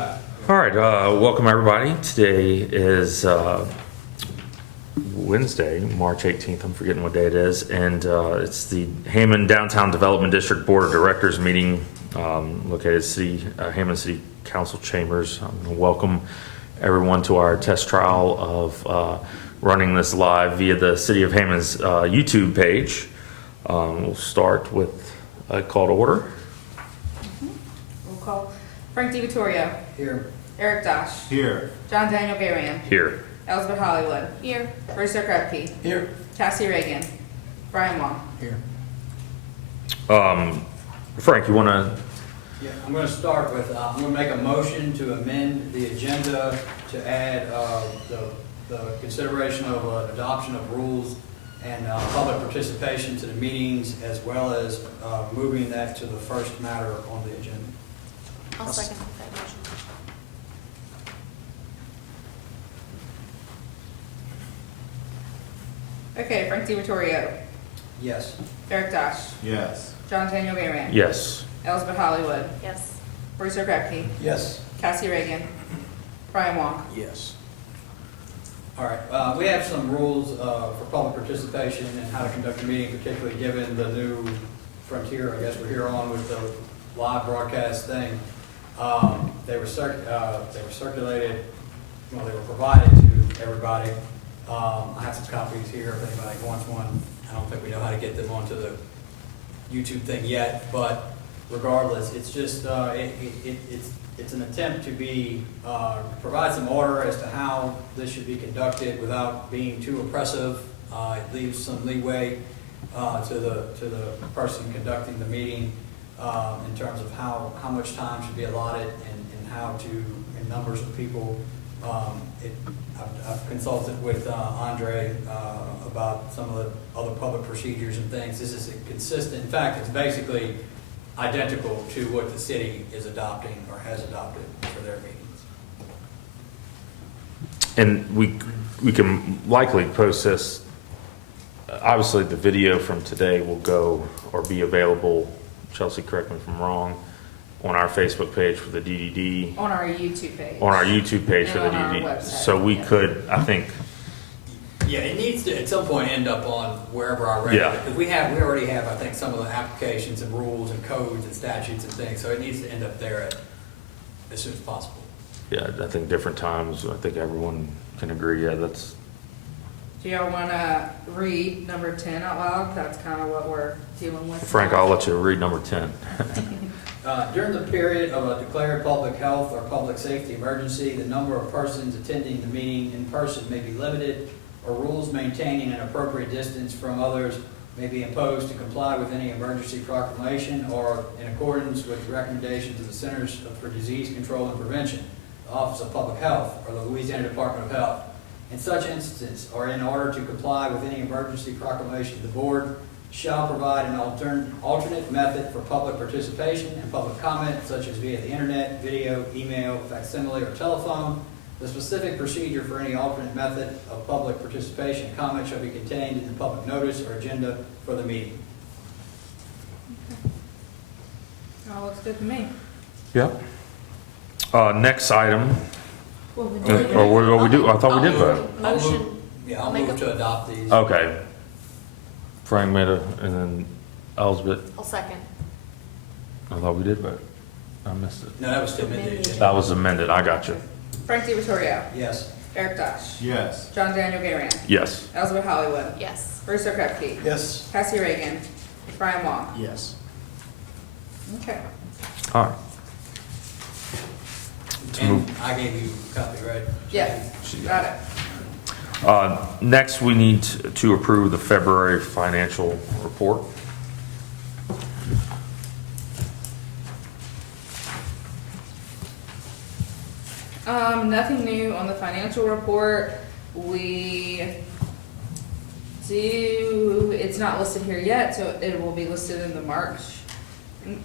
All right, welcome everybody. Today is Wednesday, March 18th. I'm forgetting what day it is. And it's the Hammond Downtown Development District Board of Directors meeting located at Hammond City Council Chambers. I'm going to welcome everyone to our test trial of running this live via the City of Hammond's YouTube page. We'll start with a call to order. We'll call Frank DiVittorio. Here. Eric Dosh. Here. John Daniel Garian. Here. Elizabeth Hollywood. Here. Brewster Krepke. Here. Cassie Reagan. Brian Wong. Here. Frank, you want to? Yeah, I'm going to start with, I'm going to make a motion to amend the agenda to add the consideration of adoption of rules and public participation to the meetings, as well as moving that to the first matter on the agenda. I'll second that motion. Okay, Frank DiVittorio. Yes. Eric Dosh. Yes. John Daniel Garian. Yes. Elizabeth Hollywood. Yes. Brewster Krepke. Yes. Cassie Reagan. Brian Wong. Yes. All right, we have some rules for public participation and how to conduct a meeting, particularly given the new frontier, I guess we're here on with the live broadcast thing. They were circulated, well, they were provided to everybody. I have some copies here if anybody wants one. I don't think we know how to get them onto the YouTube thing yet, but regardless, it's just, it's an attempt to provide some order as to how this should be conducted without being too oppressive. It leaves some leeway to the person conducting the meeting in terms of how much time should be allotted and how to, in numbers of people. I've consulted with Andre about some of the other public procedures and things. This is consistent. In fact, it's basically identical to what the city is adopting or has adopted for their meetings. And we can likely post this. Obviously, the video from today will go or be available, Chelsea, correct me if I'm wrong, on our Facebook page for the DDD. On our YouTube page. On our YouTube page for the And on our DDD. website, So we yeah. could, I think. Yeah, it needs to at some point end up on wherever our regular, Yeah. because we already have, I think, some of the applications and rules and codes and statutes and things, so it needs to end up there as soon as possible. Yeah, I think different times, I think everyone can agree, yeah, that's, Do y'all want to read number 10 out loud? That's kind of what we're dealing with. Frank, I'll let you read number 10. During the period of a declared public health or public safety emergency, the number of persons attending the meeting in person may be limited, or rules maintaining an appropriate distance from others may be imposed to comply with any emergency proclamation or in accordance with recommendations of the Centers for Disease Control and Prevention, the Office of Public Health, or the Louisiana Department of Health. In such instances, or in order to comply with any emergency proclamation, the board shall provide an alternate method for public participation and public comment, such as via the internet, video, email, facsimile, or telephone. The specific procedure for any alternate method of public participation and comment shall be contained in the public notice or agenda for the meeting. Oh, looks good to me. Yep. Next item, Well, we or what do we do? I thought we did vote. Motion. Yeah, I'll Make move a- to adopt these. Okay. Frank made and then Elizabeth, I'll second. I thought we did vote. I missed it. No, that was to amend the agenda. That was amended, I got you. Frank DiVittorio. Yes. Eric Dosh. Yes. John Daniel Garian. Yes. Elizabeth Hollywood. Yes. Brewster Krepke. Yes. Cassie Reagan. Brian Wong. Yes. Okay. All right. And I gave you a copy, right? Yeah, got it. Next, we need to approve the February financial report. Nothing new on the financial report. It's not listed here yet, so it will be listed in the March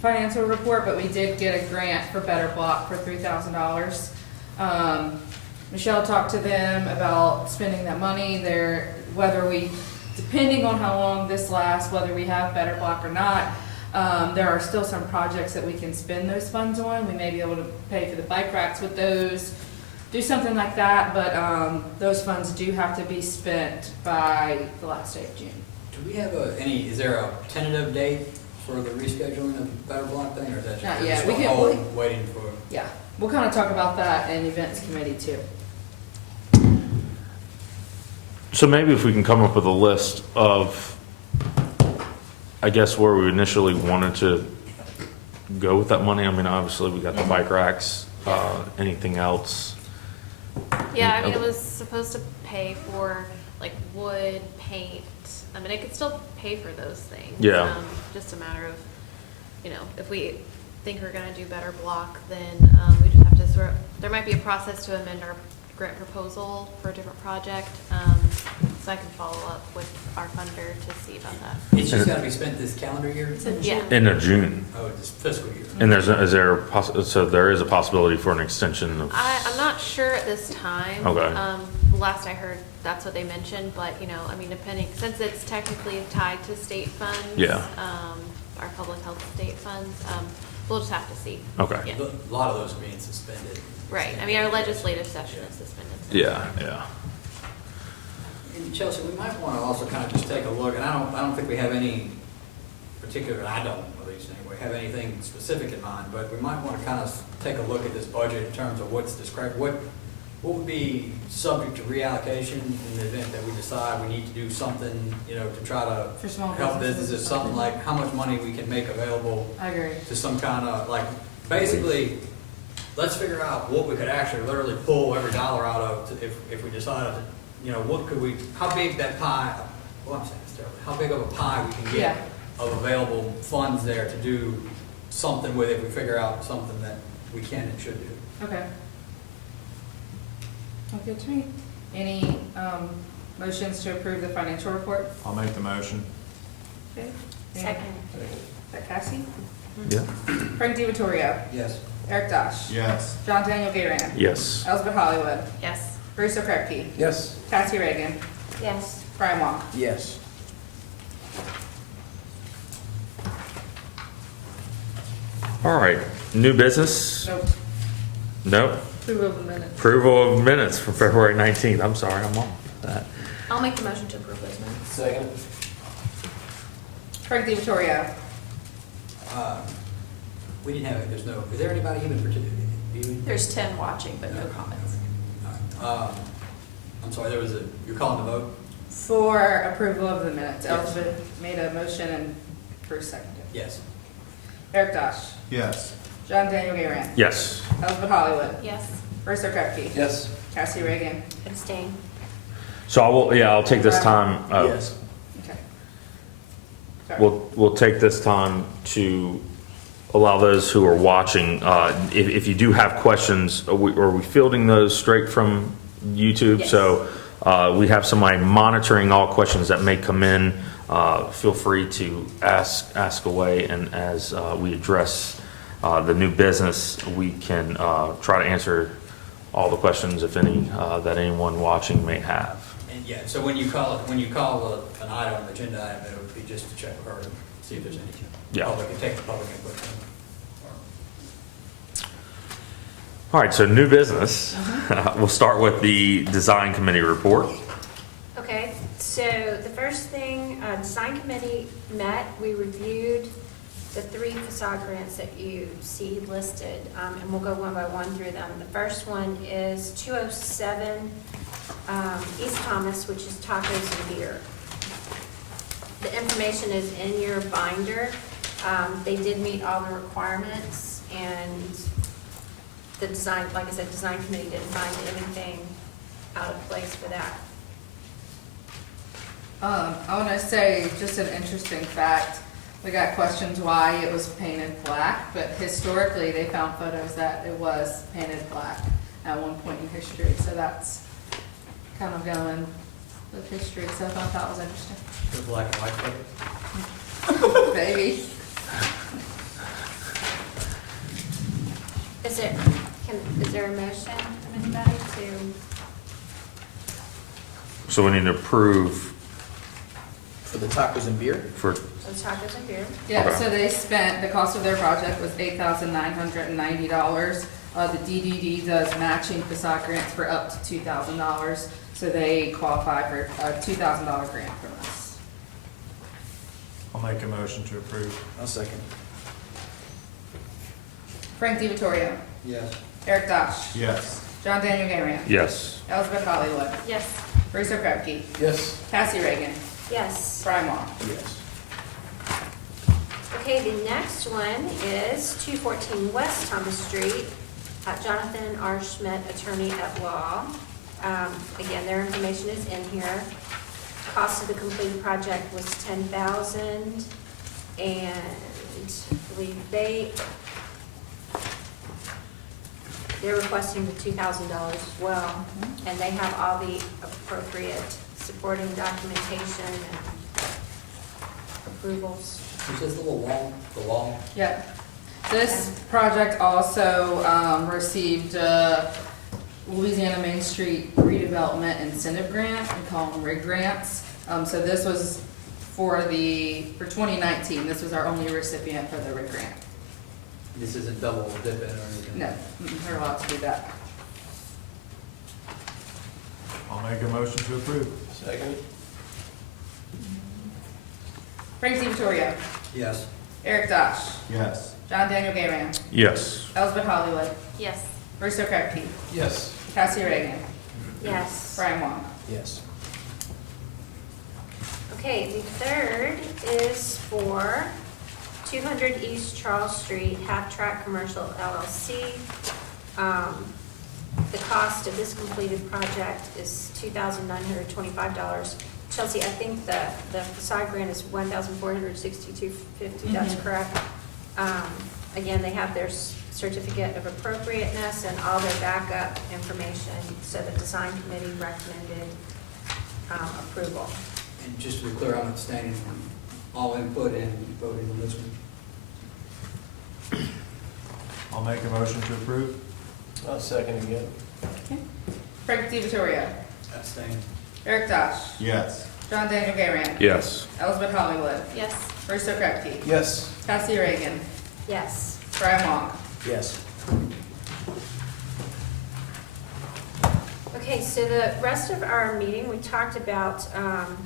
financial report, but we did get a grant for Better Block for $3,000. Michelle talked to them about spending that money there, depending on how long this lasts, whether we have Better Block or not. There are still some projects that we can spend those funds on. We may be able to pay for the bike racks with those, do something like that, but, those funds do have to be spent by the last day of June. Do we have is there a tentative date for the rescheduling of Better Block thing, or is that Not just yet. just We a can- hold, waiting for? Yeah, we'll kind of talk about that in events committee too. So maybe if we can come up with a list of, I guess, where we initially wanted to go with that money. I mean, obviously, we got the bike racks, anything else? Yeah, I mean, it was supposed to pay for like wood, paint. I mean, it could still pay for those things. Yeah. Just a matter of, if we think we're gonna do Better Block, then, we just have to there might be a process to amend our grant proposal for a different project. So I can follow up with our funder to see about that. It's just gotta be spent this calendar year? Yeah. In a June. Oh, it's fiscal year. And so there is a possibility for an extension of, I'm not sure at this time. Okay. Last I heard, that's what they mentioned, but, I mean, since it's technically tied to state funds. Yeah. Our public health state funds, we'll just have to see. okay. Yeah. A lot of those are being suspended. Right, I mean, our legislative session is suspended. so- Yeah. And Chelsea, we might want to also kind of just take a look, and I don't think we have any particular, I don't at least anyway, have anything specific in mind, but we might want to kind of take a look at this budget in terms of what's described, what would be subject to reallocation in the event that we decide we need to do something, to try to For small help businesses businesses, or something something. like how much money we can make available I agree. to some kind of, basically, let's figure out what we could actually literally pull every dollar out of if we decided to, what could we, how big that pie, well, I'm saying this terribly, how big of a pie we can Yeah. get of available funds there to do something with if we figure out something that we can and should do. Okay. Sounds good to me. Any, motions to approve the financial report? I'll make the motion. Okay. Second. Is that Cassie? Yeah. Frank DiVittorio, Yes. Eric Dosh. Yes. John Daniel Gayran. Yes. Elizabeth Hollywood. Yes. Bruce O'Krepke. Yes. Cassie Reagan. Yes. Brian Wong. Yes. All right. New business? Nope. Nope. Approval of the minutes. Approval of minutes from February 19th. I'm sorry, I'm on that. I'll make the motion to approve those minutes. Second. Frank DiVittorio. We didn't have, is there anybody even participating? There's 10 watching, but no comments. I'm sorry, you're calling the vote? For approval of the minutes. Yes. Elizabeth made a motion and Bruce seconded. Yes. Eric Dosh. Yes. John Daniel Gayran. Yes. Elizabeth Hollywood. Yes. Bruce O'Krepke. Yes. Cassie Reagan. Abstain. So I'll take this time. Yes. Okay. Sorry. We'll take this time to allow those who are watching, if you do have questions, are we fielding those straight from YouTube? Yes. So we have somebody monitoring all questions that may come in. Feel free to ask away, and as we address the new business, we can try to answer all the questions, if any, that anyone watching may have. And yeah, so when you call an item, an agenda item, it would be just to check with her and see if there's any Yeah. public, and take the public input. All right, so new business. We'll start with the design committee report. Okay, so the first thing, design committee met, we reviewed the 3 facade grants that you see listed, and we'll go one by one through them. The first one is 207 East Thomas, which is tacos and beer. The information is in your binder. They did meet all the requirements, and the design, like I said, design committee didn't find anything out of place for that. I want to say just an interesting fact. We got questions why it was painted black, but historically they found photos that it was painted black at one point in history. So that's kind of going with history. So I thought that was interesting. The black and white photo. Baby. Is there a motion from anybody to, So we need to approve For the tacos and beer? for, So tacos and beer. Yeah, Okay. so they spent, the cost of their project was $8,990. The DDD does matching facade grants for up to $2,000, so they qualify for a $2,000 grant from us. I'll make a motion to approve. I'll second. Frank DiVittorio, Yes. Eric Dosch, Yes. John Daniel Garan, yes. Elizabeth Hollywood, Yes. Teresa Krepke, Yes. Cassie Reagan, Yes. Brian Wong. Yes. Okay, the next one is 214 West Thomas Street. Jonathan R. Schmidt, attorney at law. Again, their information is in here. Cost of the completed project was $10,000, and I believe they're requesting the $2,000 as well, and they have all the appropriate supporting documentation and approvals. Is this the long? Yep. This project also received Louisiana Main Street Redevelopment Incentive Grant. We call them RIG grants. So this was for 2019. This was our only recipient for the RIG grant. This isn't double dipping or anything? No, we're allowed to do that. I'll make a motion to approve. Second. Frank DiVittorio, Yes. Eric Dosch, Yes. John Daniel Garan, Yes. Elizabeth Hollywood, Yes. Teresa Krepke, Yes. Cassie Reagan, Yes. Brian Wong. Yes. Okay, the third is for 200 East Charles Street, Half Track Commercial LLC. The cost of this completed project is $2,925. Chelsea, I think the facade grant is $1,462.50, that's correct. Again, they have their certificate of appropriateness and all their backup information, so the design committee recommended approval. And just to be clear, I'm abstaining from all input and voting on this one. I'll make a motion to approve. I'll second again. Frank DiVittorio, Abstain. Eric Dosch, Yes. John Daniel Garan, Yes. Elizabeth Hollywood, Yes. Teresa Krepke, Yes. Cassie Reagan, Yes. Brian Wong. Yes. Okay, so the rest of our meeting, we talked about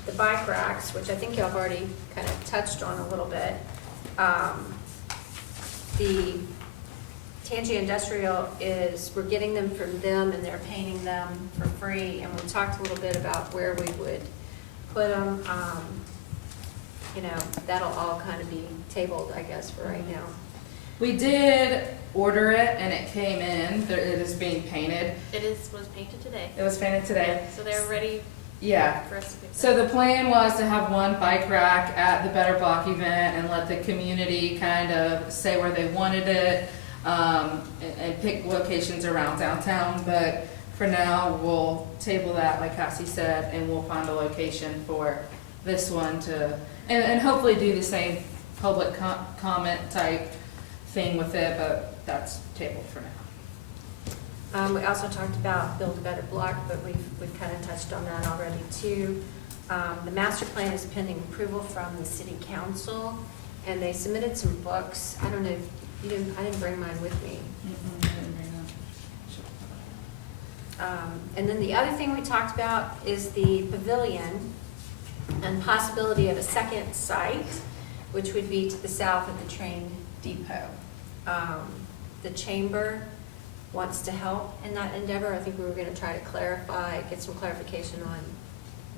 the bike racks, which I think y'all have already kind of touched on a little bit. The Tangi Industrial we're getting them from them and they're painting them for free. And we talked a little bit about where we would put them. That'll all kind of be tabled, I guess, for right now. We did order it and it came in. It is being painted. Was painted today. It was painted today. So they're ready Yeah. for us to pick So the plan was to have one bike rack at the Better Block event and let the community kind of say where they wanted it, and pick locations around downtown. But for now, we'll table that, like Cassie said, and we'll find a location for this one and hopefully do the same public comment type thing with it, but that's tabled for now. We also talked about Build a Better Block, but we've kind of touched on that already too. The master plan is pending approval from the city council, and they submitted some books. I don't know, I didn't bring mine with me. And then the other thing we talked about is the pavilion and possibility of a second site, which would be to the south of the train depot. The chamber wants to help in that endeavor. I think we were going to try to get some clarification on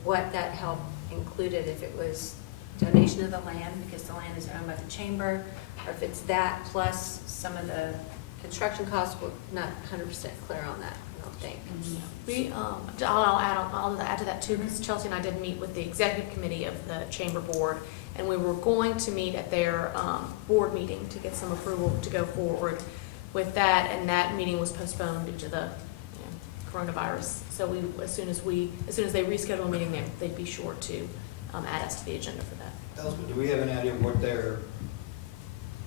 what that help included, if it was donation of the land, because the land is owned by the chamber, or if it's that plus some of the construction costs. We're not 100% clear on that, I don't think. I'll add to that too, because Chelsea and I did meet with the executive committee of the chamber board, and we were going to meet at their board meeting to get some approval to go forward with that, and that meeting was postponed due to the coronavirus. So as soon as they reschedule a meeting, they'd be sure to add us to the agenda for that. Elizabeth, do we have an idea of what their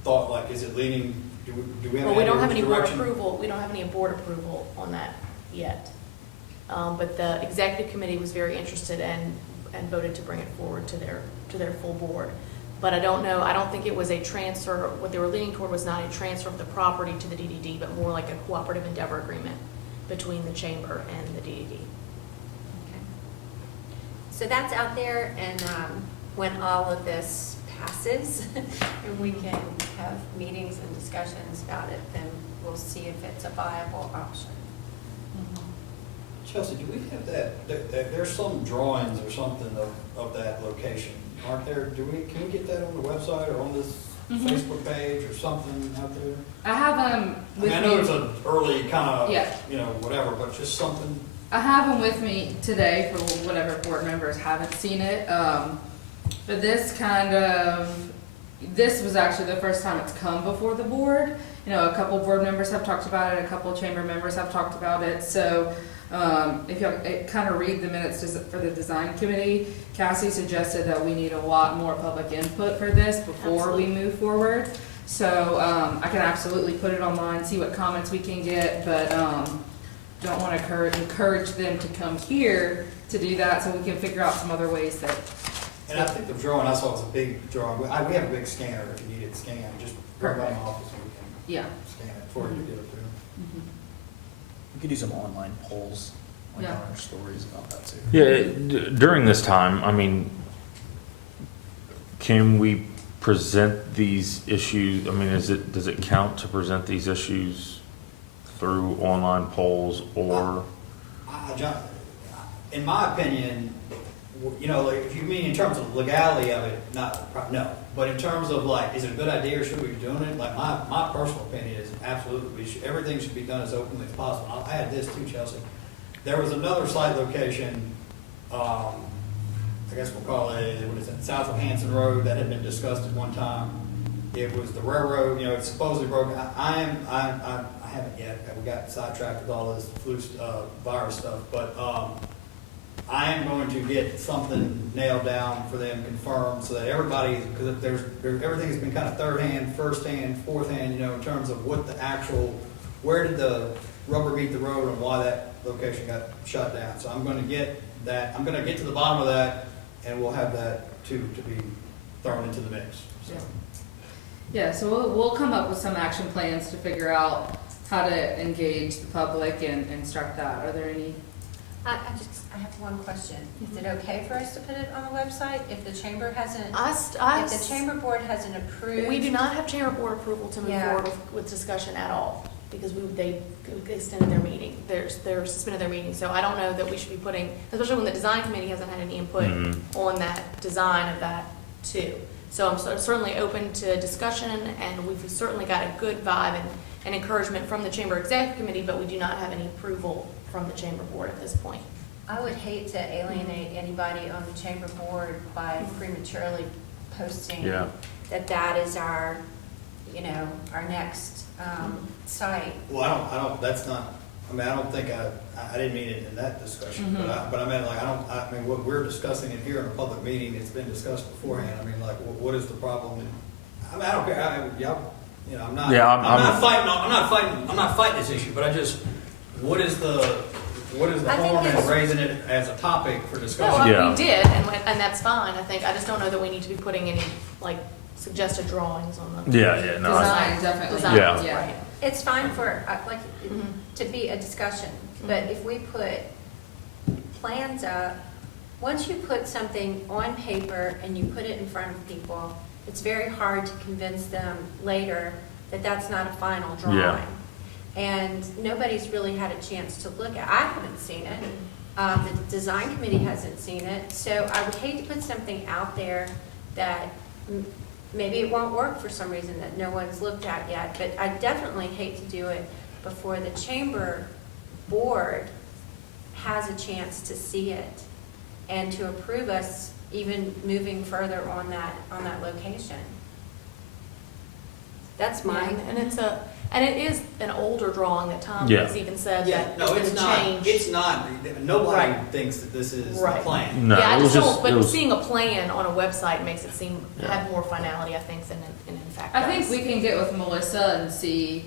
thought, like, is it leaning, do we have Well, an we idea don't have which any board direction? approval, we don't have any board approval on that yet. But the executive committee was very interested, and and voted to bring it forward to their full board. But I don't know, I don't think it was a transfer, what they were leaning toward was not a transfer of the property to the DDD, but more like a cooperative endeavor agreement between the chamber and the DDD. Okay. So that's out there, and when all of this passes, and we can have meetings and discussions about it, then we'll see if it's a viable option. Chelsea, do we have that, there's some drawings or something of that location, aren't there? Can we get that on the website or on this Mhm. Facebook page or something out there? I have them I with mean, I know it's me. an early kind of, Yeah. whatever, but just something. I have them with me today for whatever board members haven't seen it. But this was actually the first time it's come before the board. A couple board members have talked about it, a couple chamber members have talked about it. So if you kind of read the minutes for the design committee, Cassie suggested that we need a lot more public input for this before we move forward. So I can absolutely put it online, see what comments we can get, but don't want to encourage them to come here to do that, so we can figure out some other ways that. And I think the drawing I saw was a big drawing. We have a big scanner if you need it scanned. Just grab it in the office and we can Yeah. scan it for you to give it to them. We could do some online polls, like Yeah. on our stories about that too. Yeah, during this time, I mean, can we present these issues? I mean, does it count to present these issues through online polls or? John, in my opinion, like, if you mean in terms of legality of it, no. But in terms of like, is it a good idea or should we be doing it? Like, my personal opinion is absolutely, everything should be done as openly as possible. I'll add this too, Chelsea. There was another site location, I guess we'll call it, south of Hanson Road, that had been discussed at one time. It was the railroad, it's supposedly broken. I haven't yet, we got sidetracked with all this flu virus stuff, but I am going to get something nailed down for them, confirmed, so that everybody, because everything has been kind of third hand, first hand, fourth hand, in terms of what the actual, where did the rubber meet the road and why that location got shut down. So I'm going to get that, I'm going to get to the bottom of that, and we'll have that too to be thrown into the mix. So. Yeah, so we'll come up with some action plans to figure out how to engage the public and start that. Are there any? I have one question. Is it okay for us to put it on the website if the chamber hasn't, if the chamber board hasn't approved? We do not have chamber board approval to move Yeah. forward with discussion at all, because they extended their meeting, they're suspended their meeting, so I don't know that we should be putting, especially when the design committee hasn't had any input on that design of that too. So I'm certainly open to discussion, and we've certainly got a good vibe and encouragement from the chamber executive committee, but we do not have any approval from the chamber board at this point. I would hate to alienate anybody on the chamber board by prematurely posting Yeah. that is our, our next site. Well, I don't, that's not, I don't think I didn't mean it in that discussion, but I meant like, I mean, what we're discussing it here in a public meeting, it's been discussed beforehand. I mean, like, what is the problem? I mean, I don't care, I'm not, Yeah, I'm not fighting this issue, but I just, what is the I think harm in it's- raising it as a topic for No, discussion? Yeah. we did, and that's fine, I think, I just don't know that we need to be putting any, suggested drawings on the. Yeah, no. Design, definitely. Design, Yeah. right. It's fine for, Mhm. to be a discussion, but if we put plans up, once you put something on paper and you put it in front of people, it's very hard to convince them later that that's not a final drawing. Yeah. And nobody's really had a chance to look at, I haven't seen it, the design committee hasn't seen it, so I would hate to put something out there that maybe it won't work for some reason that no one's looked at yet, but I definitely hate to do it before the chamber board has a chance to see it and to approve us even moving further on that location. That's mine. And it is an older drawing that Tom Yeah. has even said Yeah, that no, it's it's been not, changed. it's not, nobody Right. thinks that this is the Right. plan. No, Yeah, I it was just just, don't, it but was, seeing a plan on a website makes it seem, Yeah. have more finality, I think, than it in fact I think does. we can get with Melissa and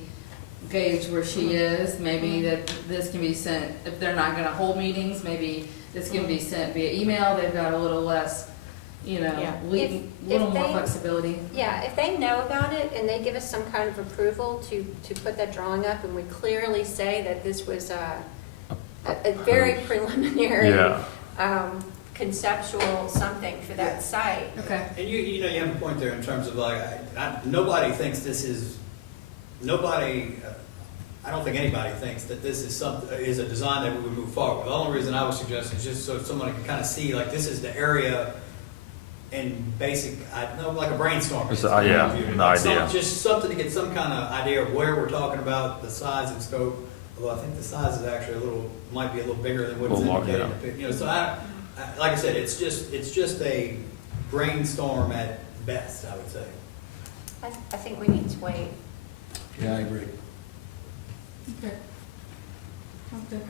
gauge where she is. Maybe that this can be sent, if they're not gonna hold meetings, maybe This can be sent via email, they've got a little less, you know, Yeah. If little more they- flexibility. Yeah, if they know about it and they give us some kind of approval to put that drawing up, and we clearly say that this was a very preliminary, Yeah. conceptual something for that site. Okay. And you know, you have a point there in terms of like, nobody thinks this is, nobody, I don't think anybody thinks that this is a design that we would move forward. The only reason I would suggest is just so someone can kind of see, like, this is the area in basic, like a brainstorm. It's, yeah, an idea. Just something to get some kind of idea of where we're talking about, the size and scope. Although I think the size is actually might be a little bigger than what it's A lot, indicated. You know, so like I said, it's just a brainstorm at best, I would say. I think we need to wait. Yeah, I agree. Okay. Okay.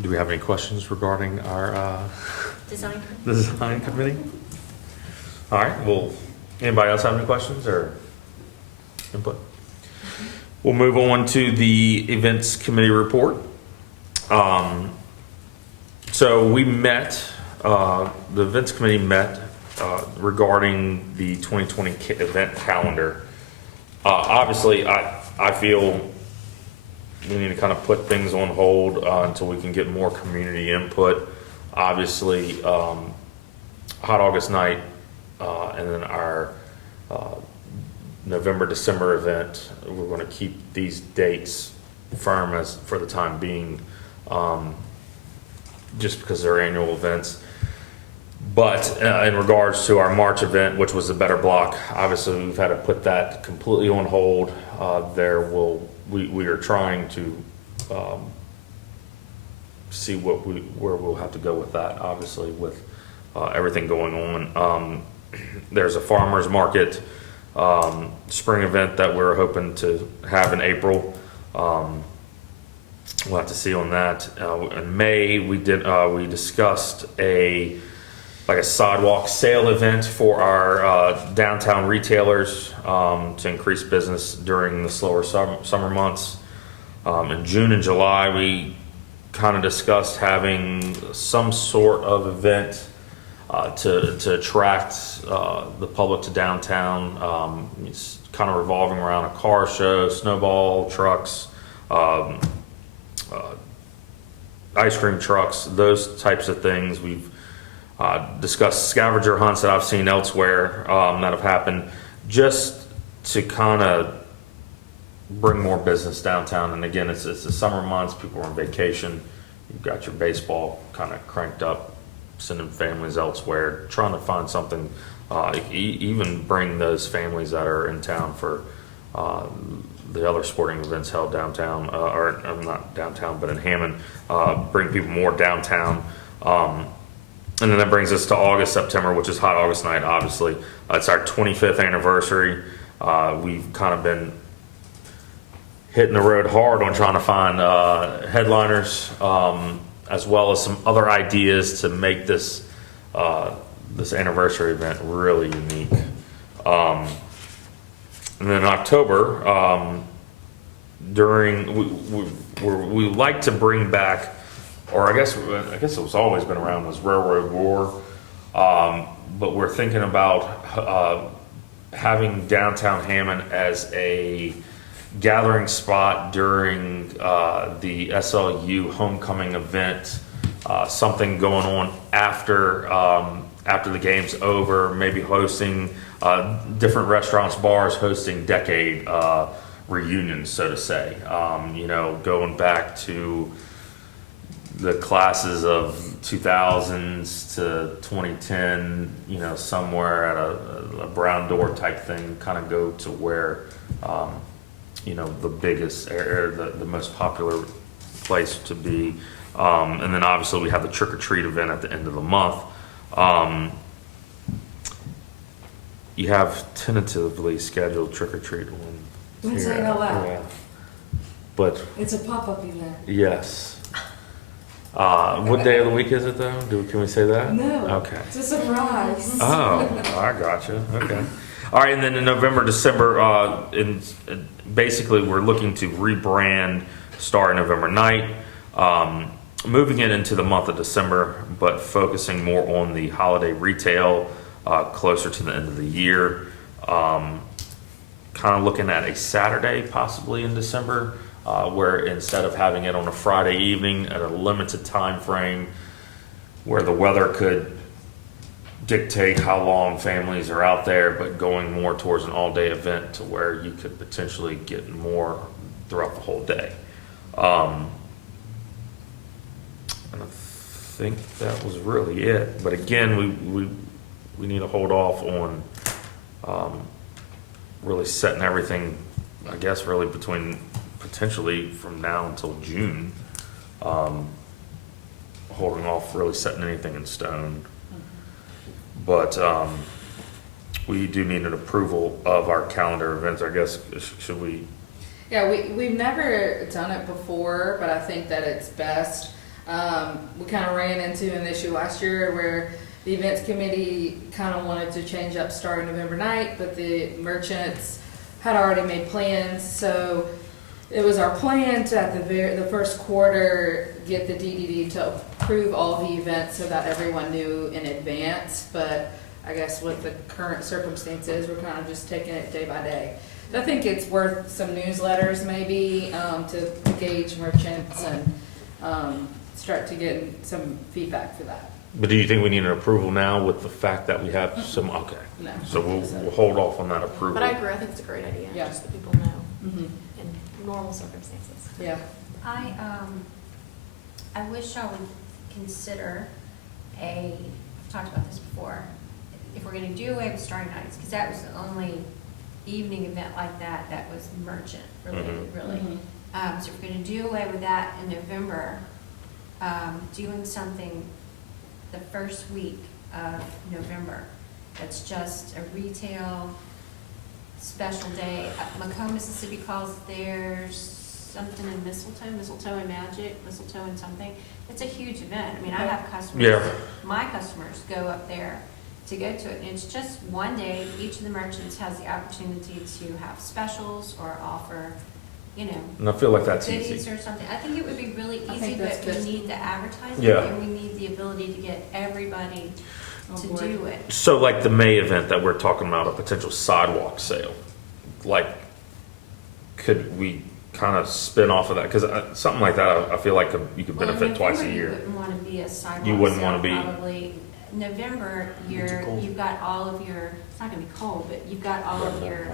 Do we have any questions regarding our Design. design committee? All right, well, anybody else have any questions or input? We'll move on to the events committee report. So we met, the events committee met regarding the 2020 event calendar. Obviously, I feel we need to kind of put things on hold until we can get more community input. Obviously, Hot August night and then our November, December event, we're going to keep these dates firm as for the time being, just because they're annual events. But in regards to our March event, which was the Better Block, obviously we've had to put that completely on hold. We are trying to see where we'll have to go with that. Obviously, with everything going on, there's a farmers market spring event that we're hoping to have in April. We'll have to see on that. In May, we discussed a sidewalk sale event for our downtown retailers to increase business during the slower summer months. In June and July, we kind of discussed having some sort of event to attract the public to downtown. It's kind of revolving around a car show, snowball trucks, ice cream trucks, those types of things. We've discussed scavenger hunts that I've seen elsewhere that have happened, just to kind of bring more business downtown. And again, it's the summer months, people are on vacation, you've got your baseball kind of cranked up, sending families elsewhere, trying to find something, even bring those families that are in town for the other sporting events held downtown, or not downtown, but in Hammond, bring people more downtown. And then that brings us to August, September, which is Hot August night, obviously. It's our 25th anniversary. We've kind of been hitting the road hard on trying to find headliners, as well as some other ideas to make this anniversary event really unique. And then in October, we like to bring back, or I guess it was always been around, was Railroad War, but we're thinking about having downtown Hammond as a gathering spot during the SLU homecoming event, something going on after the game's over, maybe hosting different restaurants, bars, hosting decade reunions, so to say. Going back to the classes of 2000s to 2010, somewhere at a brown door type thing, kind of go to where, the biggest area, the most popular place to be. And then obviously we have the trick or treat event at the end of the month. You have tentatively scheduled trick or treat one. Don't say it out loud. Yeah. But It's a pop-up event. yes. What day of the week is it though? Can we say that? No. Okay. It's a surprise. Oh, I gotcha. Okay. All right, and then in November, December, basically, we're looking to rebrand starting November night, moving it into the month of December, but focusing more on the holiday retail closer to the end of the year. Kind of looking at a Saturday possibly in December, where instead of having it on a Friday evening at a limited time frame, where the weather could dictate how long families are out there, but going more towards an all-day event to where you could potentially get more throughout the whole day. And I think that was really it. But again, we need to hold off on really setting everything, I guess, really between potentially from now until June. Holding off really setting anything in stone. But we do need an approval of our calendar events, I guess. Should we? Yeah, we've never done it before, but I think that it's best. We kind of ran into an issue last year where the events committee kind of wanted to change up starting November night, but the merchants had already made plans. So it was our plan to, at the first quarter, get the DDD to approve all the events so that everyone knew in advance. But I guess with the current circumstances, we're kind of just taking it day by day. I think it's worth some newsletters maybe to gauge merchants and start to get some feedback for that. But do you think we need an approval now with the fact that we have some? Okay. No. So we'll hold off on that approval. But I agree, I think it's a great idea, Yeah. just that people know Mm-hmm. in normal circumstances. Yeah. I wish I would consider I've talked about this before, if we're gonna do away with starting nights, because that was the only evening event like that that was merchant related, really. Mhm. So if we're gonna do away with that in November, doing something the first week of November, that's just a retail special day. Macomb, Mississippi calls theirs something in mistletoe and magic, mistletoe and something. It's a huge event. I mean, I have customers, Yeah. my customers go up there to go to it, and it's just one day. Each of the merchants has the opportunity to have specials or offer, you know, And I feel like that's goodies easy. or something. I think it would be really I easy, think that's but we good. need the advertising, Yeah. and we need the ability to get everybody On to board. do it. So like the May event that we're talking about, a potential sidewalk sale, like, could we kind of spin off of that? Because something like that, I feel like you could Well, in benefit twice a November, year. You wouldn't want to be a sidewalk You wouldn't sale, wanna be- probably. November, It's cold. you've got all of your, it's not gonna be cold, but you've got all of your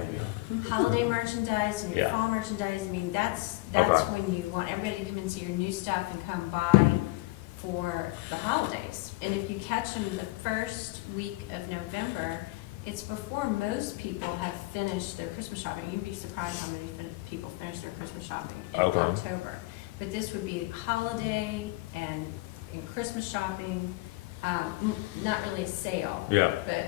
holiday merchandise and your Yeah. fall merchandise. I mean, that's Okay. when you want everybody to come and see your new stuff and come buy for the holidays. And if you catch them the first week of November, it's before most people have finished their Christmas shopping. You'd be surprised how many people finish their Christmas shopping in Okay. October. But this would be holiday and Christmas shopping, not really a sale, Yeah. but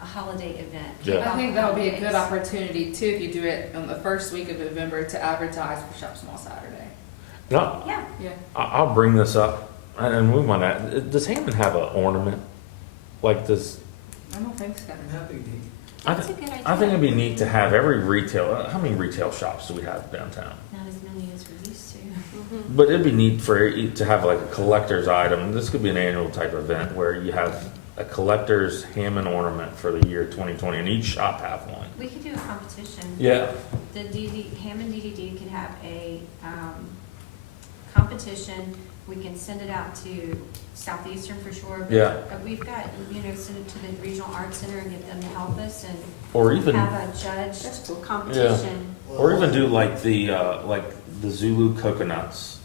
a holiday event. Yeah. I think that would be a good Holidays. opportunity too, if you do it on the first week of November, to advertise for Shop Small Saturday. No, Yeah, Yeah. I'll bring this up and move on that. Does Hammond have an ornament? Like does, I don't think so. that's a good idea. I think it'd be neat to have every retail, how many retail shops do we have downtown? Not as many as we used to. But it'd be neat to have like a collector's item. This could be an annual type event where you have a collector's Hammond ornament for the year 2020, and each shop have one. We could do a competition. Yeah. The Hammond DDD could have a competition. We can send it out to Southeastern for sure. But Yeah. we've got, send it to the Regional Arts Center and get them to help us and Or even, have a judged competition. or even do like the Zulu coconuts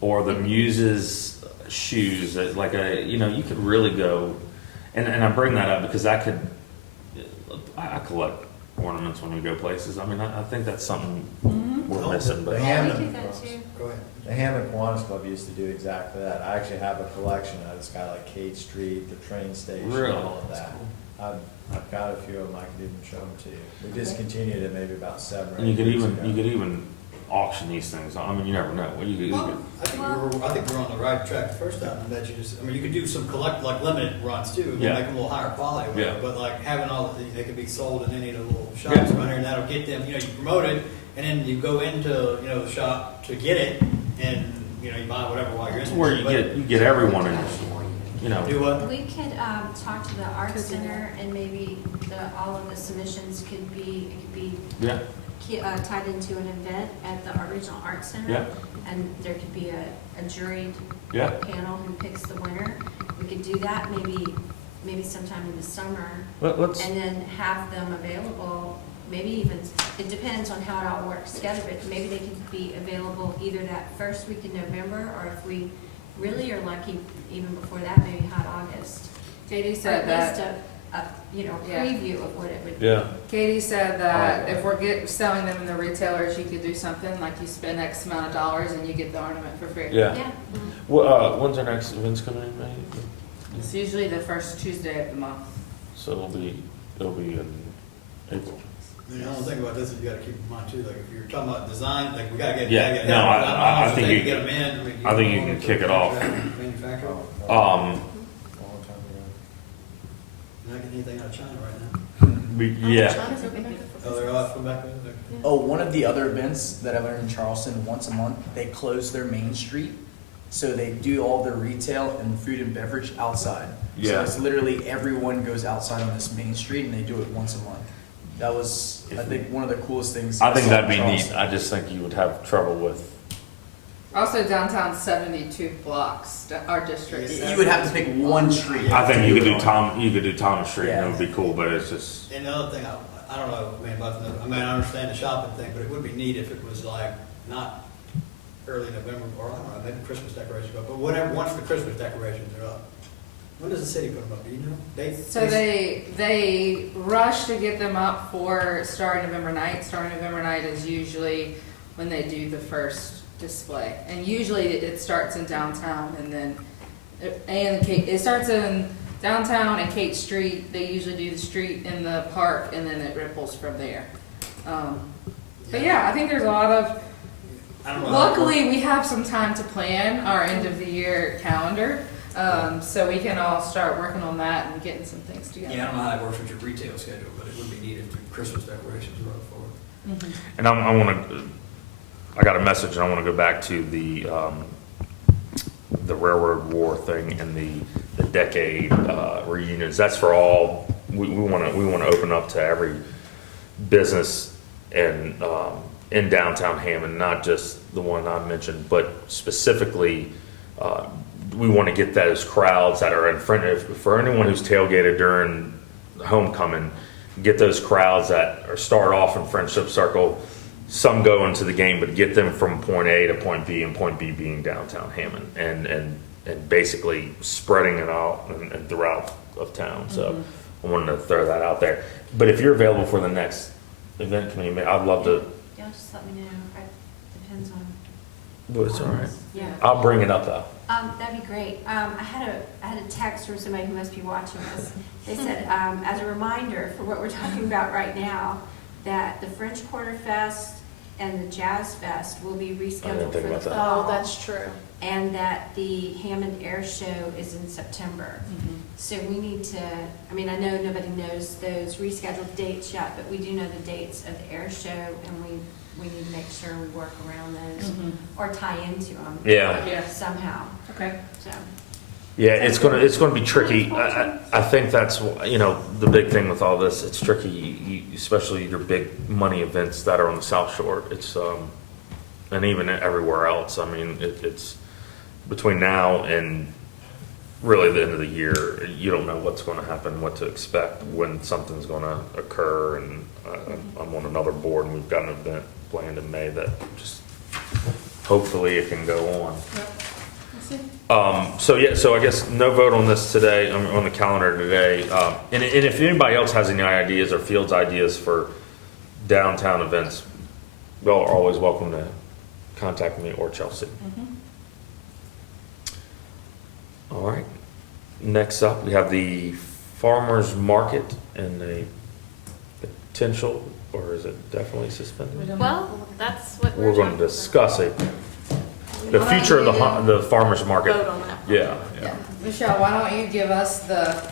or the Muses shoes. Like you could really go, and I bring that up because I collect ornaments when we go places. I mean, I think that's something we're missing. But Yeah, we do that too. Go ahead. The Hammond Kiwanis Club used to do exactly that. I actually have a collection. I just got like Kate Street, the train station, Really? all of that. I've got a few of them. I could even show them to you. We discontinued it maybe about 7 or 8 and you could years even ago. auction these things. I mean, you never know. Well, you Well, could I think we're on the right track the first time. That you could do some limited runs too. Yeah. Make them a little higher quality. Yeah. But like having all, they could be sold in any of the little shops Yeah. around here, and that that'll get them, you promote it, and then you go into, the shop to get it, and, you buy whatever while you're in It's there. where you get everyone in, Do what? We could talk to the art center, and maybe all of the submissions could be, yeah, tied into an event at the regional art center. Yeah. And there could be a juried Yeah. panel who picks the winner. We could do that maybe sometime in the summer, let's, and then have them available, maybe even, it depends on how it all works together, but maybe they can be available either that first week in November, or if we really are lucky, even before that, maybe hot August. Katie Or said at least that, Yeah. preview of what it would be. yeah. Katie said that if we're selling them in the retailers, you could do something like you spend X amount of dollars and you get the ornament for free. Yeah. Yeah. Well, when's our next event's coming in, May? It's usually the first Tuesday of the month. So it'll be in April. The only thing about this is you gotta keep in mind too, like, if you're talking about design, like, we gotta get. Yeah, gotta get- no, I don't know if think they you- can get them in. I mean, I think you can kick it off. Manufacturer, Um, you're not getting anything out of China right now. yeah, Oh, they're off, come back. Oh, one of the other events that I learned in Charleston, once a month, they close their main street. So they do all their retail and food and beverage outside. So Yeah. it's literally everyone goes outside on this main street and they do it once a month. That was, I think, one of the coolest things. I think saw that'd in be neat. Charleston. I just think you would have trouble with, Also downtown 72 blocks, our district. You would have to pick one street. I think you could do on. you could do Thomas Street and it Yeah. would be cool, but it's just, And the other thing, I don't know, I understand the shopping thing, but it would be neat if it was like, not early November, or I don't know, maybe Christmas decorations, but whatever, once the Christmas decorations are up. When does the city put them up, do you know? So they rush to get them up for starting November night. Starting November night is usually when they do the first display. And usually it starts in downtown and then, it starts in downtown and Kate Street. They usually do the street in the park and then it ripples from there. But yeah, I think there's a lot of, I don't know. luckily we have some time to plan our end of the year calendar. So we can all start working on that and getting some things together. Yeah, I don't know how that works with your retail schedule, but it would be neat if the Christmas decorations were up for it. Mhm. and I got a message and I want to go back to the Railroad War thing and the decade reunions. That's for all. We want to open up to every business and in downtown Hammond, not just the one I mentioned, but specifically. We want to get those crowds that are in front of, for anyone who's tailgated during homecoming, get those crowds that start off in Friendship Circle, some go into the game, but get them from point A to point B, and point B being downtown Hammond, and basically spreading it out and throughout of town. So I wanted to throw that out there. But if you're available for the next event committee, I'd love to. Yeah, just let me know, it depends on. But it's all right. Yeah. I'll bring it up though. That'd be great. I had a text from somebody who must be watching this. They said, as a reminder for what we're talking about right now, that the French Quarter Fest and the Jazz Fest will be I didn't rescheduled think for the about that. fall. Oh, that's true. And that the Hammond Air Show is in September. So we need to, I mean, I know nobody knows those rescheduled dates yet, but we do know the dates of the air show, and we need to make sure we work around those or tie into them. Yeah. Yeah. Somehow, Okay. so. Yeah, it's gonna be tricky. I think that's, the big thing with all this. It's tricky, especially your big money events that are on the South Shore. It's and even everywhere else. I mean, it's between now and really the end of the year. You don't know what's going to happen, what to expect, when something's going to occur. And I'm on another board, and we've got an event planned in May that just hopefully it can go on. So I guess no vote on this today, on the calendar today. And if anybody else has any ideas or fields ideas for downtown events, y'all are always welcome to contact me or Chelsea. All right. Next up, we have the farmer's market and the potential, or is it definitely suspended? Well, that's what We're going to discuss it. The future of the farmer's market. Vote on that. Yeah. Yeah. Michelle, why don't you give us the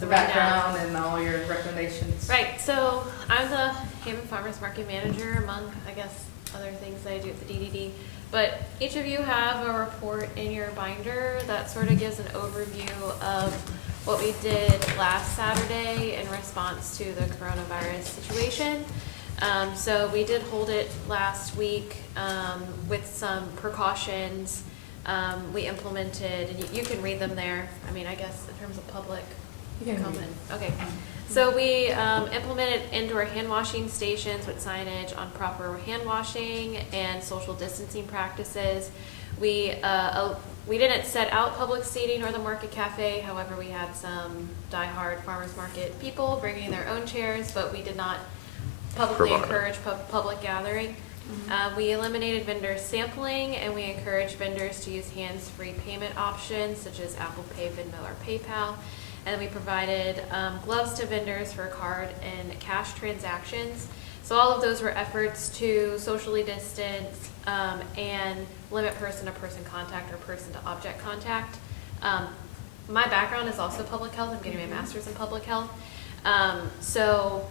Rundown. background and all your recommendations? Right, so I'm the Hammond Farmers Market Manager, among, I guess, other things that I do at the DDD. But each of you have a report in your binder that sort of gives an overview of what we did last Saturday in response to the coronavirus situation. So we did hold it last week with some precautions. We implemented, and you can read them there. I mean, I guess in terms of public comment. Okay. So we implemented indoor hand washing stations with signage on proper hand washing and social distancing practices. We didn't set out public seating or the market cafe. However, we had some diehard farmers market people bringing their own chairs, but we did not publicly encourage public gathering. We eliminated vendor sampling, and we encouraged vendors to use hands-free payment options such as Apple Pay, Venmo, or PayPal. And then we provided gloves to vendors for card and cash transactions. So all of those were efforts to socially distance and limit person-to-person contact or person-to-object contact. My background is also public health. I'm getting my master's in public health. So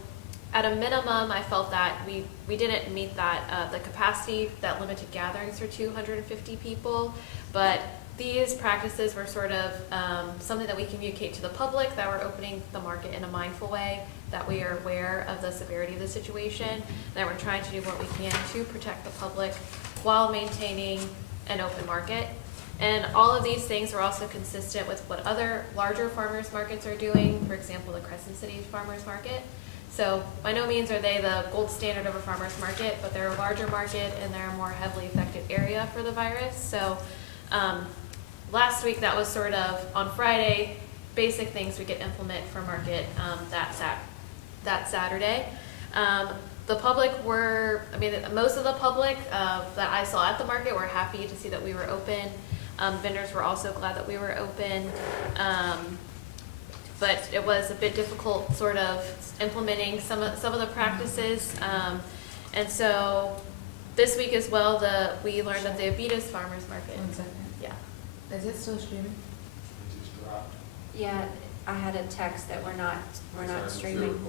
at a minimum, I felt that we didn't meet that the capacity that limited gatherings for 250 people, but these practices were sort of something that we communicate to the public, that we're opening the market in a mindful way, that we are aware of the severity of the situation, that we're trying to do what we can to protect the public while maintaining an open market. And all of these things are also consistent with what other larger farmers markets are doing, for example, the Crescent City Farmers Market. So by no means are they the gold standard of a farmers market, but they're a larger market and they're a more heavily affected area for the virus. So last week, that was sort of on Friday, basic things we could implement for market that Saturday. The public were, most of the public that I saw at the market were happy to see that we were open. Vendors were also glad that we were open. But it was a bit difficult sort of implementing some of the practices. And so this week as well, we learned that the Abitas Farmers Market. 1 second. Yeah. Is it still streaming? Yeah, I had a text that we're not streaming.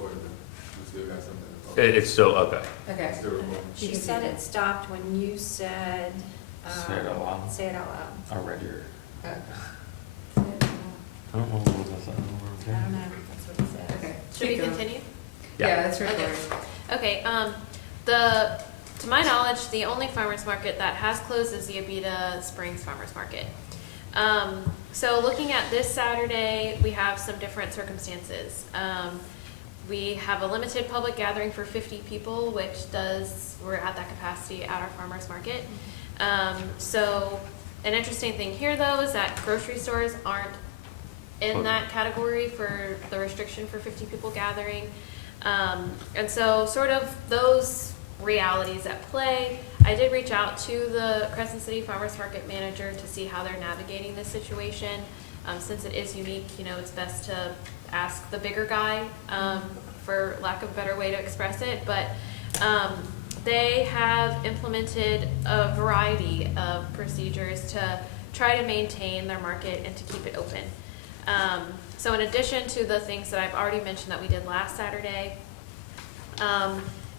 It's still, okay. Okay. She said it stopped when you said. Say it out loud. Say it out loud. I read your. Okay. I don't know what that's. I don't know, that's what it says. Okay. Should we Keep going. continue? Yeah, it's recording. Okay, to my knowledge, the only farmers market that has closed is the Abita Springs Farmers Market. So looking at this Saturday, we have some different circumstances. We have a limited public gathering for 50 people, we're at that capacity at our farmers market. So an interesting thing here though is that grocery stores aren't in that category for the restriction for 50 people gathering. And so sort of those realities at play, I did reach out to the Crescent City Farmers Market manager to see how they're navigating this situation. Since it is unique, it's best to ask the bigger guy, for lack of a better way to express it. But they have implemented a variety of procedures to try to maintain their market and to keep it open. So in addition to the things that I've already mentioned that we did last Saturday,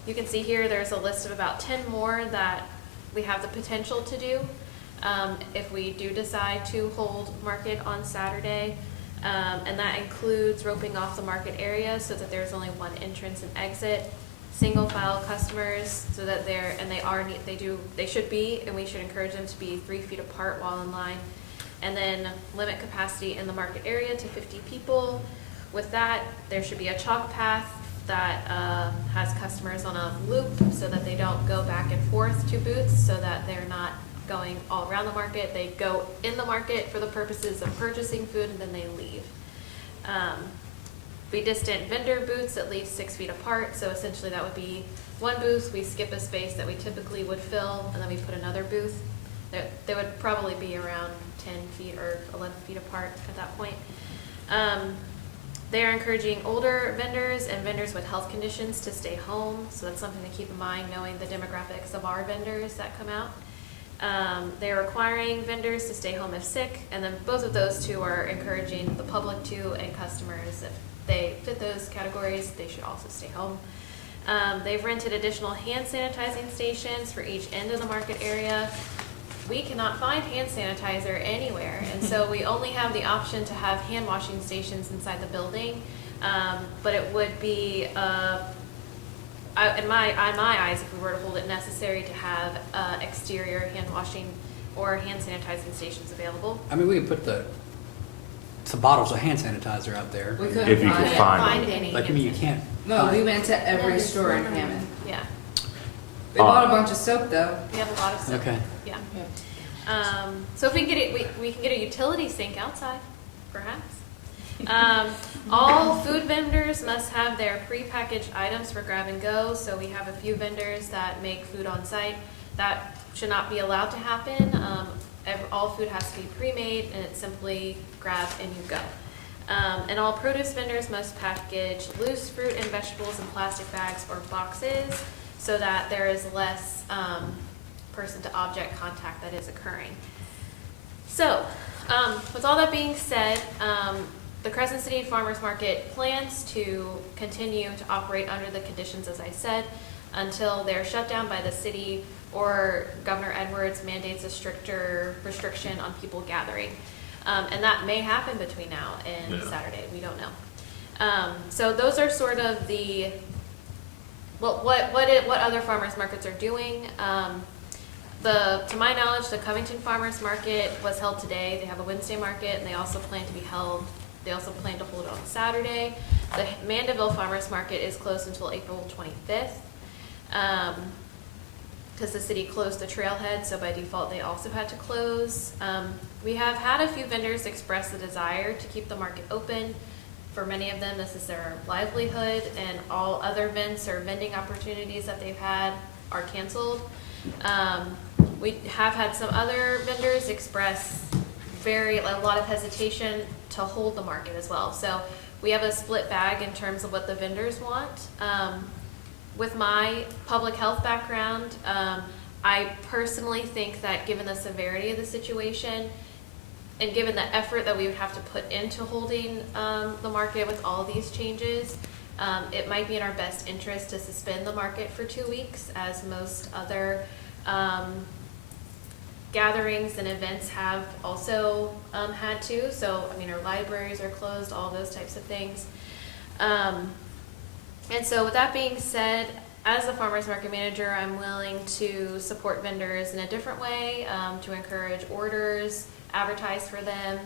you can see here there's a list of about 10 more that we have the potential to do if we do decide to hold market on Saturday. And that includes roping off the market area so that there's only one entrance and exit, single file customers so that they should be, and we should encourage them to be 3 feet apart while in line. And then limit capacity in the market area to 50 people. With that, there should be a chalk path that has customers on a loop so that they don't go back and forth to booths, so that they're not going all around the market. They go in the market for the purposes of purchasing food and then they leave. We distant vendor booths at least 6 feet apart, so essentially that would be one booth, we skip a space that we typically would fill, and then we put another booth. They would probably be around 10 feet or 11 feet apart at that point. They are encouraging older vendors and vendors with health conditions to stay home, so that's something to keep in mind, knowing the demographics of our vendors that come out. They're requiring vendors to stay home if sick, and then both of those two are encouraging the public to, and customers, if they fit those categories, they should also stay home. They've rented additional hand sanitizing stations for each end of the market area. We cannot find hand sanitizer anywhere, and so we only have the option to have hand washing stations inside the building. But it would be, in my eyes, if we were to hold it, necessary to have exterior hand washing or hand sanitizing stations available. I mean, we can put some bottles of hand sanitizer out there. We couldn't If you find could it. find them. any. Like, I mean, you can't. No, we went to every store in Hammond. Yeah, We bought a bunch of soap though. we have a lot of stuff. Okay. Yeah. So if we can get it, we can get a utility sink outside, perhaps. All food vendors must have their prepackaged items for grab and go. So we have a few vendors that make food on site. That should not be allowed to happen. All food has to be pre-made, and it's simply grab and you go. And all produce vendors must package loose fruit and vegetables in plastic bags or boxes so that there is less person-to-object contact that is occurring. So, with all that being said, the Crescent City Farmers Market plans to continue to operate under the conditions, as I said, until they're shut down by the city or Governor Edwards mandates a stricter restriction on people gathering. And that may happen between now and Saturday. We don't know. So those are sort of the what other farmers markets are doing. To my knowledge, the Covington Farmers Market was held today. They have a Wednesday market, and they also plan to hold it on Saturday. The Mandeville Farmers Market is closed until April 25th. Because the city closed the trailhead, so by default they also had to close. We have had a few vendors express the desire to keep the market open. For many of them, this is their livelihood, and all other events or vending opportunities that they've had are canceled. We have had some other vendors express a lot of hesitation to hold the market as well. So we have a split bag in terms of what the vendors want. With my public health background, I personally think that given the severity of the situation and given the effort that we would have to put into holding the market with all these changes, it might be in our best interest to suspend the market for 2 weeks, as most other gatherings and events have also had to. So, I mean, our libraries are closed, all those types of things. And so with that being said, as a farmers market manager, I'm willing to support vendors in a different way, to encourage orders, advertise for them,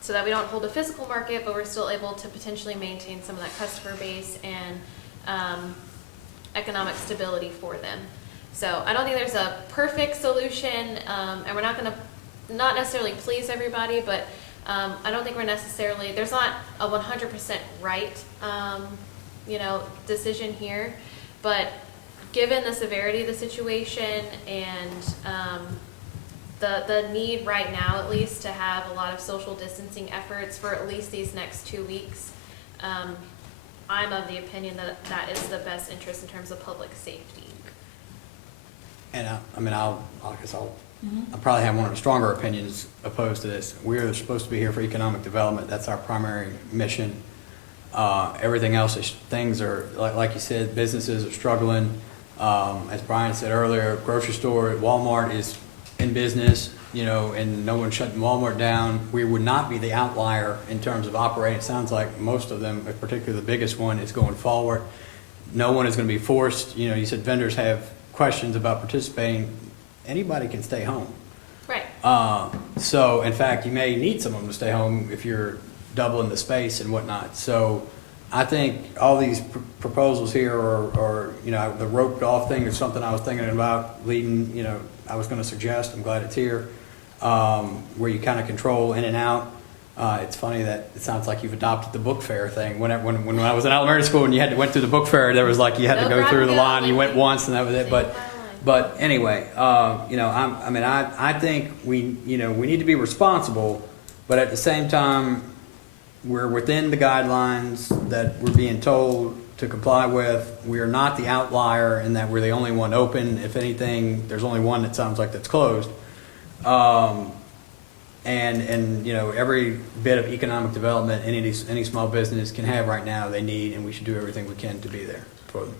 so that we don't hold a physical market, but we're still able to potentially maintain some of that customer base and economic stability for them. So I don't think there's a perfect solution, and we're not necessarily please everybody, but I don't think there's not a 100% right, decision here. But given the severity of the situation and the need right now, at least, to have a lot of social distancing efforts for at least these next 2 weeks, I'm of the opinion that that is the best interest in terms of public safety. And I'll probably have one of the stronger opinions opposed to this. We're supposed to be here for economic development. That's our primary mission. Everything else things are, like you said, businesses are struggling. As Brian said earlier, grocery store, Walmart is in business, and no one's shutting Walmart down. We would not be the outlier in terms of operating. It sounds like most of them, particularly the biggest one, is going forward. No one is going to be forced. You said vendors have questions about participating. Anybody can stay home. Right. So, in fact, you may need someone to stay home if you're doubling the space and whatnot. So, I think all these proposals here are the rope golf thing is something I was thinking about leading, I was going to suggest. I'm glad it's here, where you kind of control in and out. It's funny that it sounds like you've adopted the book fair thing. When I was in elementary school and you went through the book fair, there was like you had to go through the line. You went once and that was it. But anyway, I think we need to be responsible, but at the same time, we're within the guidelines that we're being told to comply with. We are not the outlier in that we're the only one open. If anything, there's only one that sounds like that's closed. And every bit of economic development any small business can have right now, they need, and we should do everything we can to be there. for them.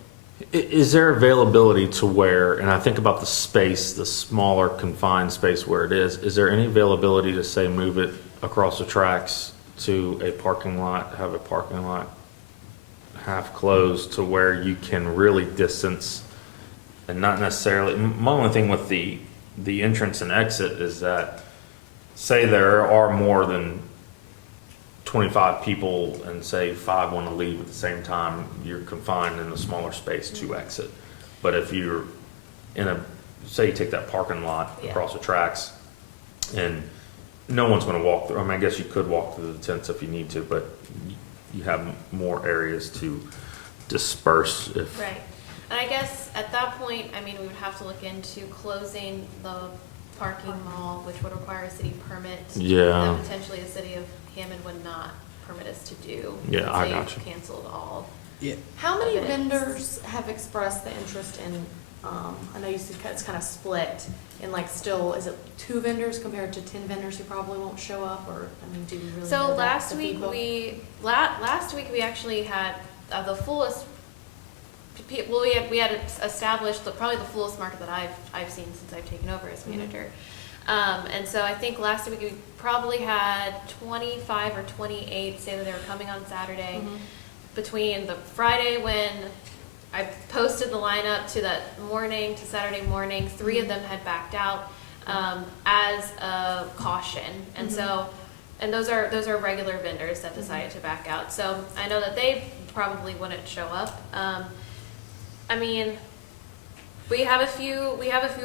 Is there availability to where, and I think about the space, the smaller confined space where it is there any availability to say move it across the tracks to a parking lot, have a parking lot half closed to where you can really distance and not necessarily, my only thing with the entrance and exit is that say there are more than 25 people and say 5 want to leave at the same time, you're confined in a smaller space to exit. But if you're in a, say you take that parking lot Yeah. across the tracks and no one's going to walk through, I mean, I guess you could walk through the tents if you need to, but you have more areas to disperse if. Right. And I guess at that point, I mean, we would have to look into closing the parking mall, which would require a city permit. Yeah. That potentially the city of Hammond would not permit us to do. Yeah, I since got they've you. Canceled all. Yeah. How many Events. vendors have expressed the interest in, I know you said it's kind of split, and like still, is it 2 vendors compared to 10 vendors who probably won't show up, or, I mean, do we really know So that, last the week people? last week we actually had the fullest. Well, we had established probably the fullest market that I've seen since I've taken over as manager. And so I think last week we probably had 25 or 28 say that they were coming on Saturday. Mhm. Between the Friday when I posted the lineup to that morning to Saturday morning, 3 of them had backed out as a caution, and so, and those are regular vendors that decided to back out. So I know that they probably wouldn't show up. I mean, we have a few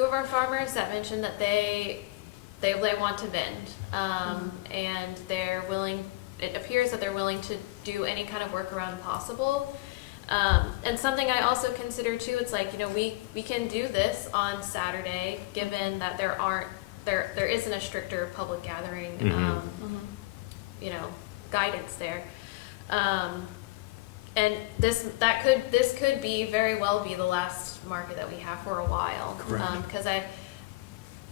of our farmers that mentioned that they want to vend, and they're willing. It appears that they're willing to do any kind of workaround possible. And something I also consider too, it's like, you know, we can do this on Saturday, given that there isn't a stricter public gathering, you know, guidance there. And this could be very well be the last market that we have for a while. Correct. Because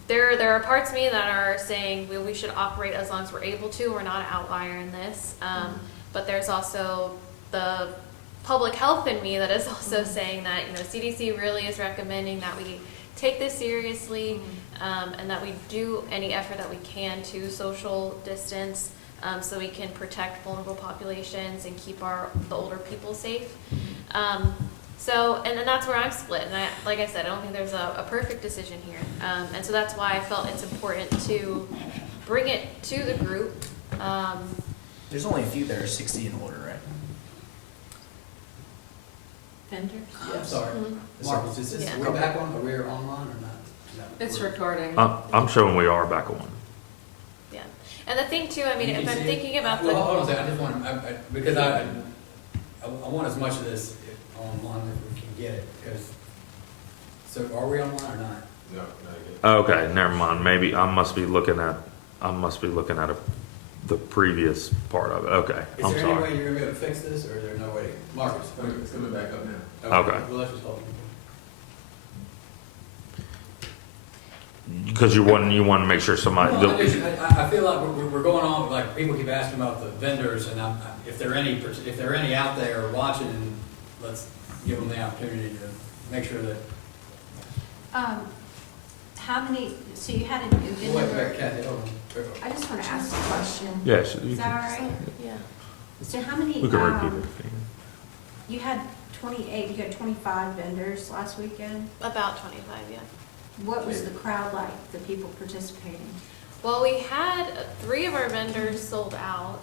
there are parts of me that are saying we should operate as long as we're able to. We're not an outlier in this. But there's also the public health in me that is also saying that, you know, CDC really is recommending that we take this seriously, and that we do any effort that we can to social distance, so we can protect vulnerable populations and keep the older people safe. So, and that's where I'm split. And like I said, I don't think there's a perfect decision here. And so that's why I felt it's important to bring it to the group. There's only a few that are 60 and older, right? Vendors? I'm sorry. Marcus, is this, Yeah. are we back on, are we online or not? No. It's recording. I'm showing we are back on. Yeah. And the thing too, I mean, You if can I'm see it? thinking about Well, hold on a the, second, I just want, because I want as much of this online as we can get it, because, so are we online or not? No, not yet. Okay, never mind. Maybe I must be looking at the previous part of it. Okay, Is I'm there any way sorry. you're gonna be able to fix this, or is there no way? Marcus? It's coming back up now. Okay. Well, let's just hold. Because you want to make sure somebody. Well, I feel like we're going on, like, people keep asking about the vendors, and if there are any out there watching, let's give them the opportunity to make sure that. How many, so you had a Wait, wait, Kathy, hold on. I just want to ask a question. Yes, you Is that all can, right? yeah. So how many, we can repeat it. if you- you had 28, you had 25 vendors last weekend? About 25, yeah. What was the crowd like, the people participating? Well, we had 3 of our vendors sold out.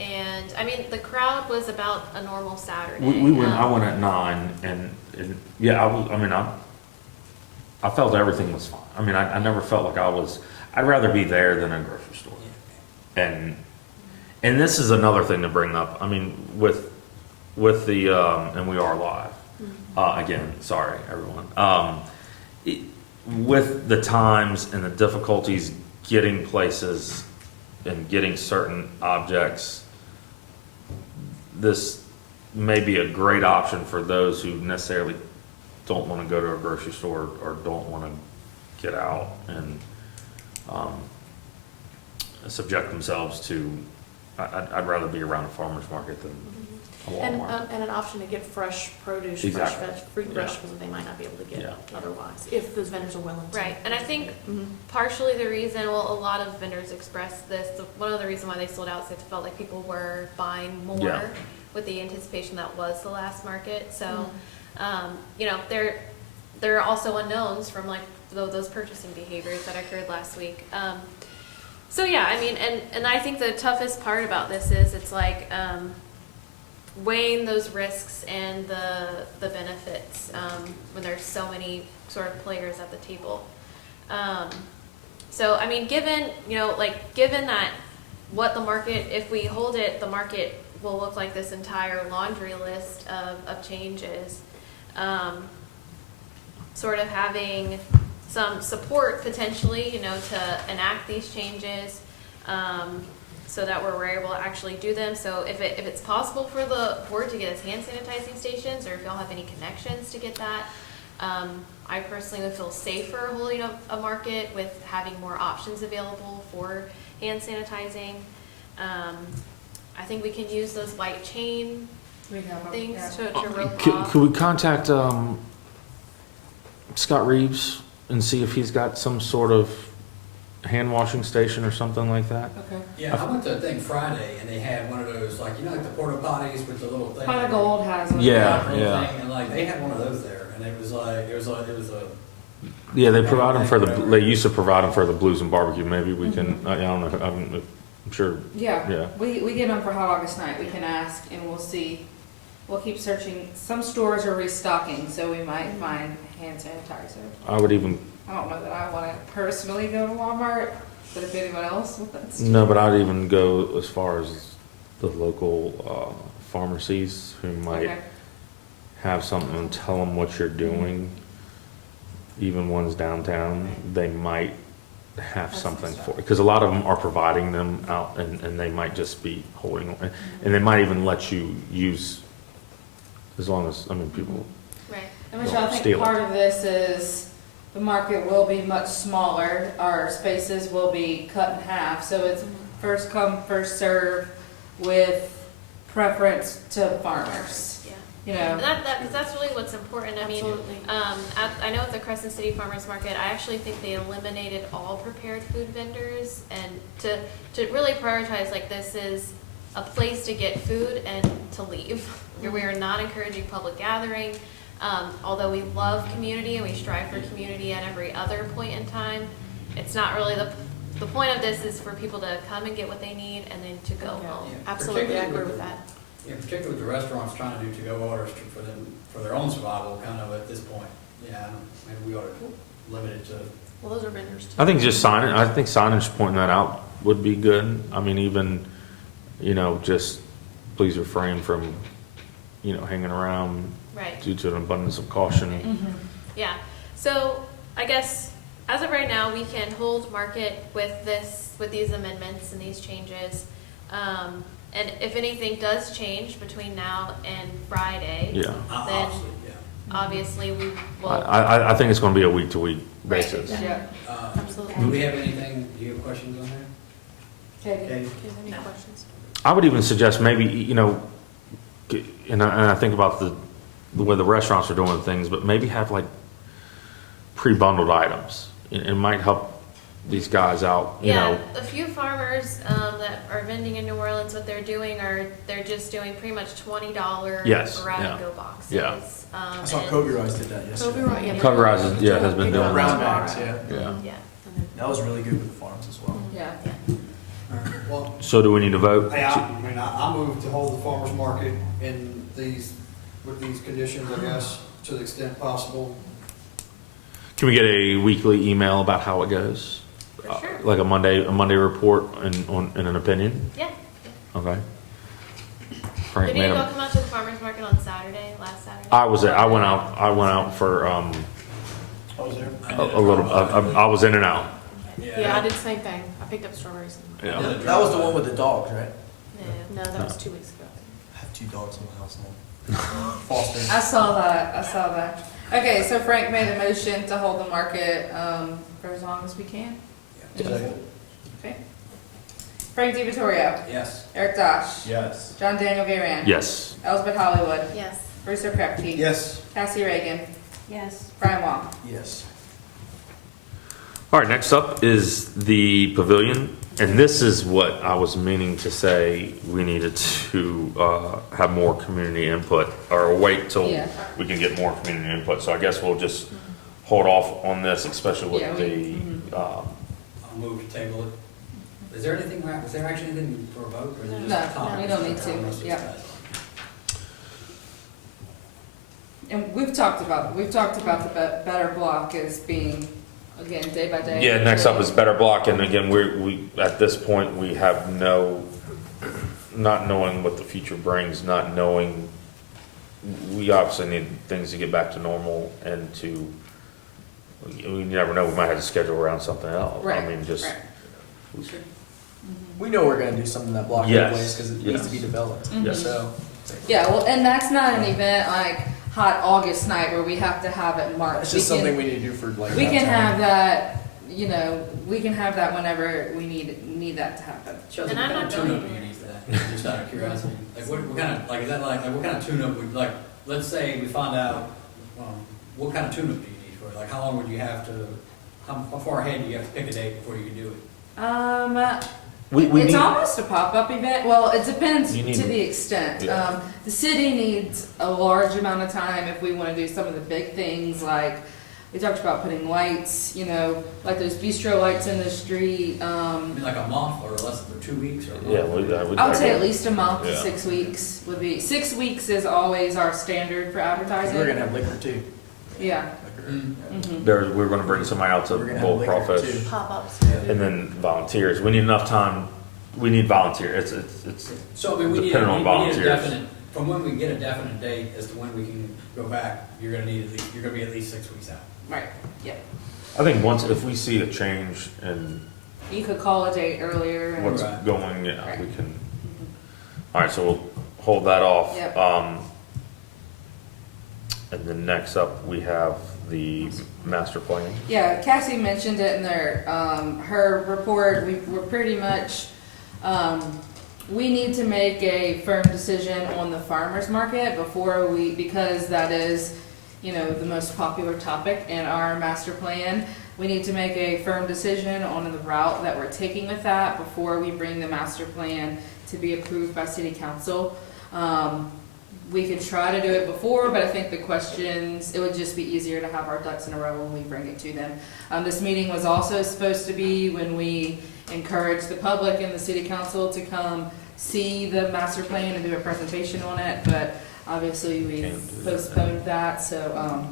And I mean, the crowd was about a normal Saturday. We went. I went at 9, and yeah, I felt everything was fine. I mean, I never felt like I was. I'd rather be there than a grocery store. And this is another thing to bring up. I mean, with the and we are live again. Sorry, everyone. With the times and the difficulties getting places and getting certain objects, this may be a great option for those who necessarily don't want to go to a grocery store or don't want to get out and subject themselves to. I'd rather be around a farmer's market than a And, Walmart. and an option to get fresh produce, Exactly. fruit, Yeah. vegetables that they might not be able to get Yeah. otherwise, if those vendors are willing to. Right, and I think Mhm. partially the reason, well, a lot of vendors expressed this, one of the reasons why they sold out is they felt like people were buying Yeah. more with the anticipation that was the last market, so, Mm-hmm. you know, there are also unknowns from like those purchasing behaviors that occurred last week. So yeah, I mean, and I think the toughest part about this is it's like, weighing those risks and the benefits, when there's so many sort of players at the table. So, I mean, given, you know, like, given that what the market, if we hold it, the market will look like this entire laundry list of changes, sort of having some support potentially, you know, to enact these changes, so that we're able to actually do them. So if it's possible for the board to get us hand sanitizing stations, or if y'all have any connections to get that, I personally would feel safer holding a market with having more options available for hand sanitizing. I think we can use those white chain We have a- things yeah. to rope Could, off. could we contact Scott Reeves and see if he's got some sort of hand washing station or something like that? Okay. Yeah, I went to, I think, Friday, and they had one of those, like, you know, like the porta potties with the little thing. Pot of Gold has one. Yeah. Little thing, and like, they had one of those there, and it was a, Yeah, they provide them for they used to provide them for the Blues and Barbecue. Maybe we can, I don't know, I'm sure, Yeah, yeah. we get them for Hot August night, we can ask and we'll see. We'll keep searching, some stores are restocking, so we might find hand sanitizer. I would even, I don't know that I wanna personally go to Walmart, but if anyone else wants to. no, but I'd even go as far as the local pharmacies who might Okay. have something and tell them what you're doing. Even ones downtown, they might have That's something some for, because a lot of them are providing them out and they might just be holding, and they might even let you use, as long as, I mean, people, Right. And Michelle, I Steal think it. part of this is the market will be much smaller, our spaces will be cut in half, so it's first come, first serve with preference to farmers, Yeah. you know? And because that's really what's important. I mean, Absolutely. I know at the Crescent City Farmers Market, I actually think they eliminated all prepared food vendors, and to really prioritize, like, this is a place to get food and to leave. We are not encouraging public gathering, although we love community and we strive for community at every other point in time. It's not really the point of this is for people to come and get what they need and then to go home. Yeah, Absolutely, I particularly agree with with the- that. yeah, particularly with the restaurants trying to do to-go orders for them, for their own survival, kind of at this point. Yeah, maybe we ought to limit it to, Well, those are vendors too. I think just signage, I think signage pointing that out would be good. I mean, even, you know, just please refrain from, you know, hanging around Right. due to an abundance of caution. Mhm. Yeah, so I guess as of right now, we can hold market with these amendments and these changes. And if anything does change between now and Friday, Yeah. Then- obviously, yeah. obviously we will. I think it's gonna be a week-to-week Right. basis. Yeah. Absolutely. Do we have anything, do you have questions on there? Katie? Katie? Do you have any questions? I would even suggest maybe, you know, and I think about the way the restaurants are doing things, but maybe have like pre-bundled items. It might help these guys out, you Yeah, know. a few farmers that are vending in New Orleans, what they're doing they're just doing pretty much $20 Yes, grab-and-go boxes. Yeah. I saw And- Kobe Rice did that yesterday. Kobe Roy, yeah. Cover Rise, yeah, has been The doing brown that. bags, yeah. Yeah. Yeah. That was really good with the farms as well. Yeah. Well, So do we need to vote? hey, I move to hold the farmer's market in with these conditions, I guess, to the extent possible. Can we get a weekly email about how it goes? For sure. Like a Monday report and an opinion? Yeah. Okay. Frank Did made any of a, y'all come out to the farmer's market on Saturday, last Saturday? I went out for, I was there. a little, I was in and out. Yeah, I did the same thing. I picked up strawberries. Yeah. That was the one with the dogs, right? No. No, that was 2 weeks ago. I have 2 dogs in my house now. Foster. I saw that. Okay, so Frank made a motion to hold the market, for as long as we can. Okay. Frank DiVittorio, Yes. Eric Dosh, Yes. John Daniel Garan, Yes. Elsbeth Hollywood, Yes. Brewster Krepke, Yes. Cassie Reagan, Yes. Brian Wong. Yes. All right, next up is the pavilion, and this is what I was meaning to say, we needed to have more community input, or wait till Yeah. we can get more community input, so I guess we'll just hold off on this, especially Yeah, with the, I'll move to table it. Is there anything, was there actually anything for a vote, or is it No, just no, comments? we don't need to, Comments, yeah. just- And we've talked about the better block as being, again, day by day. yeah, next up is better block, and again, we, at this point, we have not knowing what the future brings, not knowing, we obviously need things to get back to normal, and we never know, we might have to schedule around something else. I Right, mean, just, right. We know we're gonna do something in that block Yes, anyways, cause it needs to be yes. developed, Yes. so. Yeah, well, and that's not an event like hot August night where we have to have it marked. It's just something we need to do for like. We can downtown. have that, you know, we can have that whenever we need that to happen. Chelsea, And I'm what kind not of tune-up going do you need for that? Just out of curiosity. Like, what kind of, like, is that like what kind of tune-up would, like, let's say we find out, what kind of tune-up do you need for it? Like, how long would you have to, how far ahead do you have to pick a date before you can do it? we It's need, almost a pop-up event. Well, it depends You need- to the extent. Yeah. The city needs a large amount of time if we want to do some of the big things, like we talked about putting lights, you know, like those bistro lights in the street. I mean, like a month or less than 2 weeks or a month? yeah, we'd I would say like at least a month to Yeah. 6 weeks would be. 6 weeks is always our standard for advertising. We're gonna have liquor too. Yeah. Liquor. Mm. we're gonna bring somebody out to We're gonna have bowl liquor, crawfish, too. Pop-ups. and then volunteers, we need enough time, we need volunteers, it's, So, I mean, we need Depending on a volunteers. definite, from when we get a definite date as to when we can go back, you're gonna be at least 6 weeks out. Right. Yeah. I think once, if we see a change in You could call a date earlier. And, what's Right. going, yeah, Right. we can, all right, so we'll hold that off. Yep. And then next up, we have the master plan. Yeah, Cassie mentioned it in her report. We're pretty much, we need to make a firm decision on the farmer's market because that is, you know, the most popular topic in our master plan. We need to make a firm decision on the route that we're taking with that before we bring the master plan to be approved by city council. We could try to do it before, but I think the questions, it would just be easier to have our ducks in a row when we bring it to them. This meeting was also supposed to be when we encourage the public and the city council to come see the master plan and do a presentation on it, but obviously we Can't do that. postponed that, so,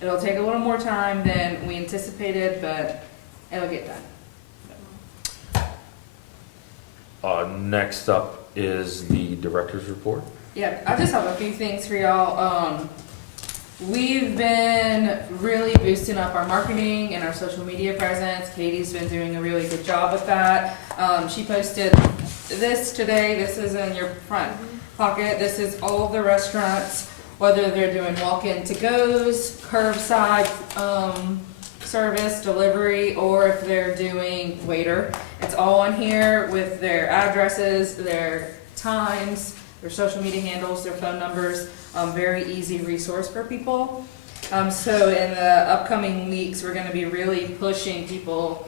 it'll take a little more time than we anticipated, but it'll get done. Next up is the director's report. Yeah, I just have a few things for y'all. We've been really boosting up our marketing and our social media presence. Katie's been doing a really good job with that. She posted this today. This is in your front pocket. This is all of the restaurants, whether they're doing walk-in to-goes, curbside service, delivery, or if they're doing waiter. It's all on here with their addresses, their times, their social media handles, their phone numbers, very easy resource for people. So in the upcoming weeks, we're gonna be really pushing people,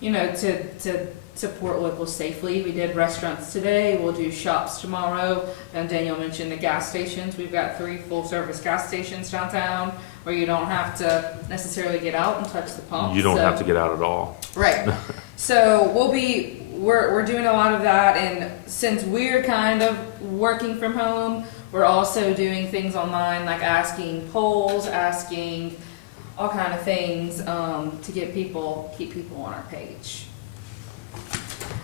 you know, to support local safely. We did restaurants today, we'll do shops tomorrow, and Daniel mentioned the gas stations. We've got 3 full-service gas stations downtown where you don't have to necessarily get out and touch the pump. You don't So- have to get out at all. Right. So we're doing a lot of that, and since we're kind of working from home, we're also doing things online, like asking polls, asking all kind of things to keep people on our page.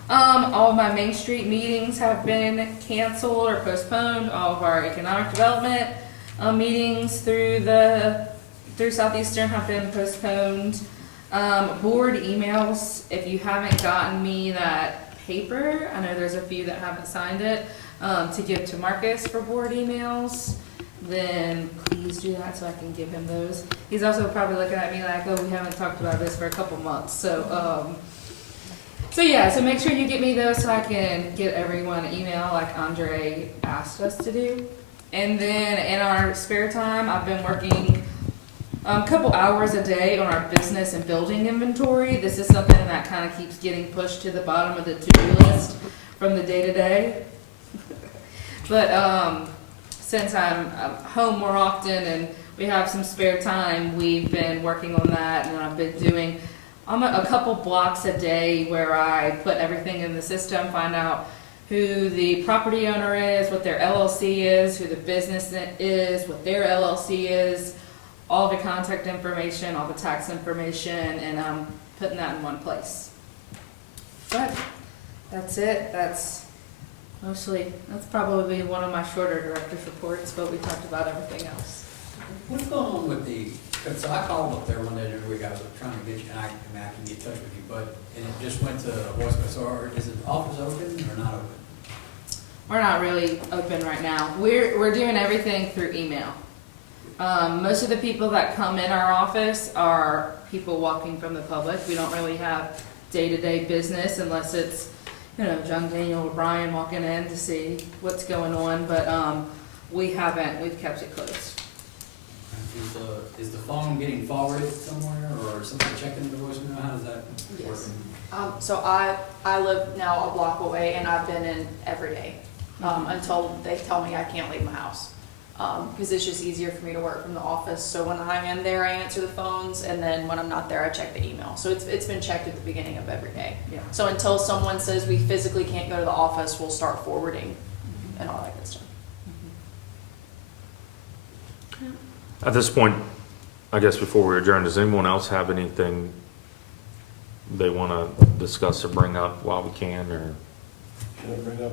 All of my Main Street meetings have been canceled or postponed. All of our economic development meetings through Southeastern have been postponed. Board emails, if you haven't gotten me that paper, I know there's a few that haven't signed it, to give to Marcus for board emails, then please do that so I can give him those. He's also probably looking at me like, oh, we haven't talked about this for a couple months, so, So yeah, so make sure you get me those so I can get everyone an email like Andre asked us to do. And then in our spare time, I've been working a couple hours a day on our business and building inventory. This is something that kind of keeps getting pushed to the bottom of the to-do list from the day-to-day. But since I'm home more often and we have some spare time, we've been working on that, and I've been doing a couple blocks a day where I put everything in the system, find out who the property owner is, what their LLC is, who the business is, what their LLC is, all the contact information, all the tax information, and I'm putting that in one place. But that's it. That's probably one of my shorter director's reports, but we talked about everything else. What's going on with because I called up there one day during the week, I was trying to get you, and I can get in touch with you, but, and it just went to voicemail, so is the office open or not open? We're not really open right now. We're doing everything through email. Most of the people that come in our office are people walking from the public. We don't really have day-to-day business unless it's, John Daniel or Brian walking in to see what's going on, but we've kept it closed. Is the phone getting forwarded somewhere, or somebody checking the voicemail? How does that work? Yes. So I live now a block away, and I've been in every day until they tell me I can't leave my house. Because it's just easier for me to work from the office. So when I am there, I answer the phones, and then when I'm not there, I check the email. So it's been checked at the beginning of every day. Yeah. So until someone says we physically can't go to the office, we'll start forwarding and all that good stuff. At this point, I guess before we adjourn, does anyone else have anything they want to discuss or bring up while we can, or Can I bring up?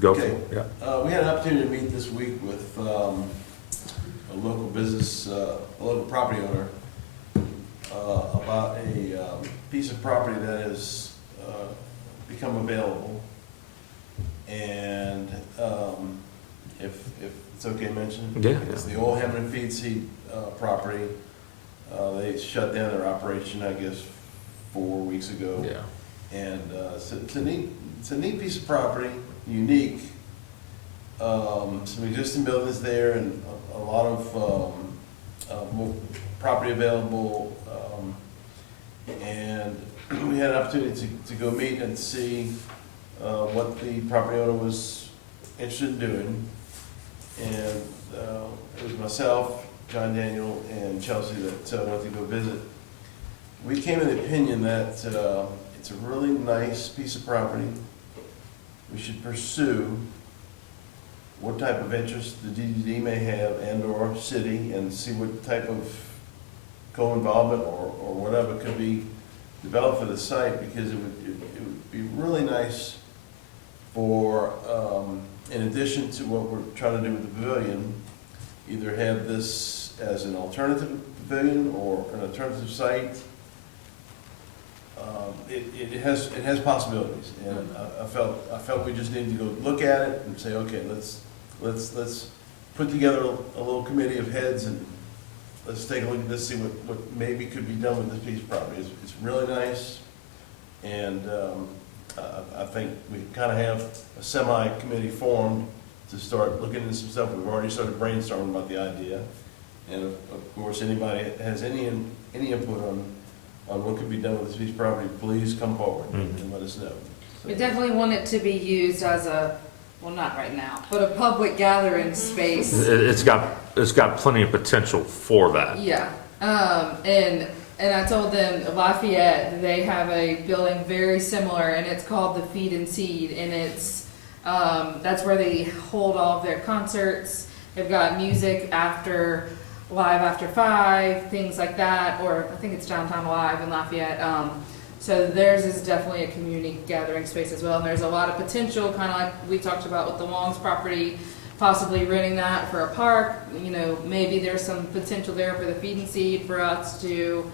go for Okay. it? Yeah. We had an opportunity to meet this week with a local business, a local property owner about a piece of property that has become available. And if it's okay to mention? Yeah. It's the old Hammond Feed Seed property. They shut down their operation, I guess, 4 weeks ago. Yeah. And so it's a neat piece of property, unique. Some existing buildings there and a lot of property available. And we had an opportunity to go meet and see what the property owner was interested in doing. And it was myself, John Daniel, and Chelsea that went to go visit. We came to the opinion that it's a really nice piece of property. We should pursue what type of interest the DDD may have and/or city, and see what type of co-involvement or whatever could be developed for the site, because it would be really nice for, in addition to what we're trying to do with the pavilion, either have this as an alternative pavilion or an alternative site. It has possibilities, and I felt we just needed to go look at it and say, okay, let's put together a little committee of heads and let's take a look at this, see what maybe could be done with this piece of property. It's really nice, and I think we kind of have a semi-committee formed to start looking into some stuff. We've already started brainstorming about the idea, and of course, anybody has any input on what could be done with this piece of property, please come forward and let us know. We definitely want it to be used as well, not right now, but a public gathering space. It's got plenty of potential for that. Yeah, and I told them Lafayette, they have a building very similar, and it's called the Feed and Seed, and it's that's where they hold all of their concerts. They've got music live after 5, things like that, or I think it's Downtown Live in Lafayette. So theirs is definitely a community gathering space as well, and there's a lot of potential, kind of like we talked about with the Long's property, possibly renting that for a park. Maybe there's some potential there for the Feed and Seed for us to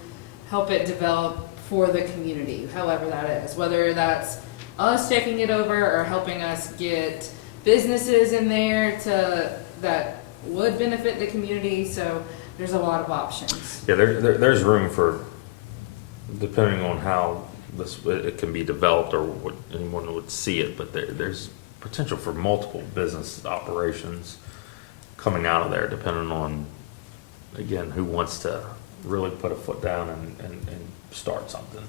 help it develop for the community, however that is, whether that's us taking it over or helping us get businesses in there that would benefit the community. So there's a lot of options. Yeah, there's room for, depending on how it can be developed or anyone would see it, but there's potential for multiple business operations coming out of there, depending on, again, who wants to really put a foot down and start something.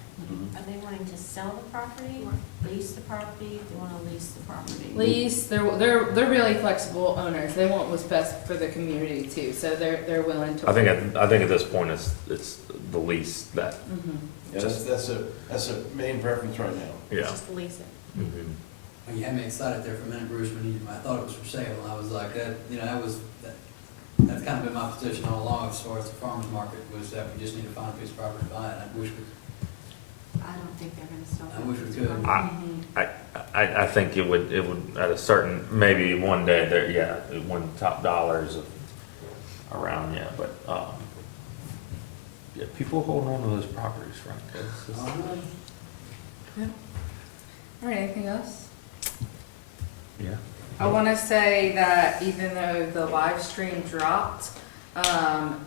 Are they wanting to sell the property, lease the property? They want to lease the property? Lease, they're really flexible owners. They want what's best for the community too, so they're willing to. I think at this point, it's the lease that, Mhm. Yeah, that's a main preference right now. yeah. Just lease it. Mhm. Well, you had me excited there for a minute, Bruce, when I thought it was for sale, and I was like, that's kind of been my position all along as far as the farmer's market, was that we just need to find a piece of property to buy it. I don't think they're gonna sell. I wish we that. could. Mhm. I think it would, at a certain, maybe one day there, yeah, when top dollars around, yeah, but, yeah, people holding on to those properties, Frank. It's just- All right, anything else? Yeah. I want to say that even though the live stream dropped,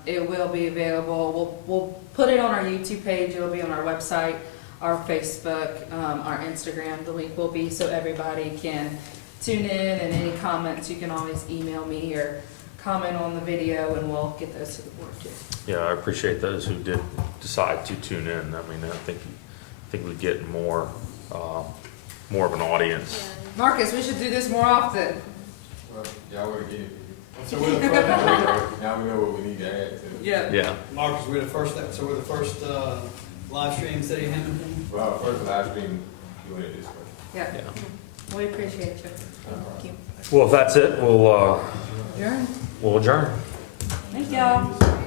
it will be available. We'll put it on our YouTube page. It'll be on our website, our Facebook, our Instagram. The link will be so everybody can tune in, and any comments, you can always email me or comment on the video, and we'll get those to the board too. Yeah, I appreciate those who did decide to tune in. I mean, I think we get more of an audience. Marcus, we should do this more often. Well, y'all would have given it. So we're the first, Now we know what we need to add to. yeah, Yeah. Marcus, we're the first live stream City of Hamilton. Well, first live stream, doing it this way. Yeah, Yeah. we appreciate you. Thank you. Well, if that's it, Adjourn. we'll adjourn. Thank y'all. Oh.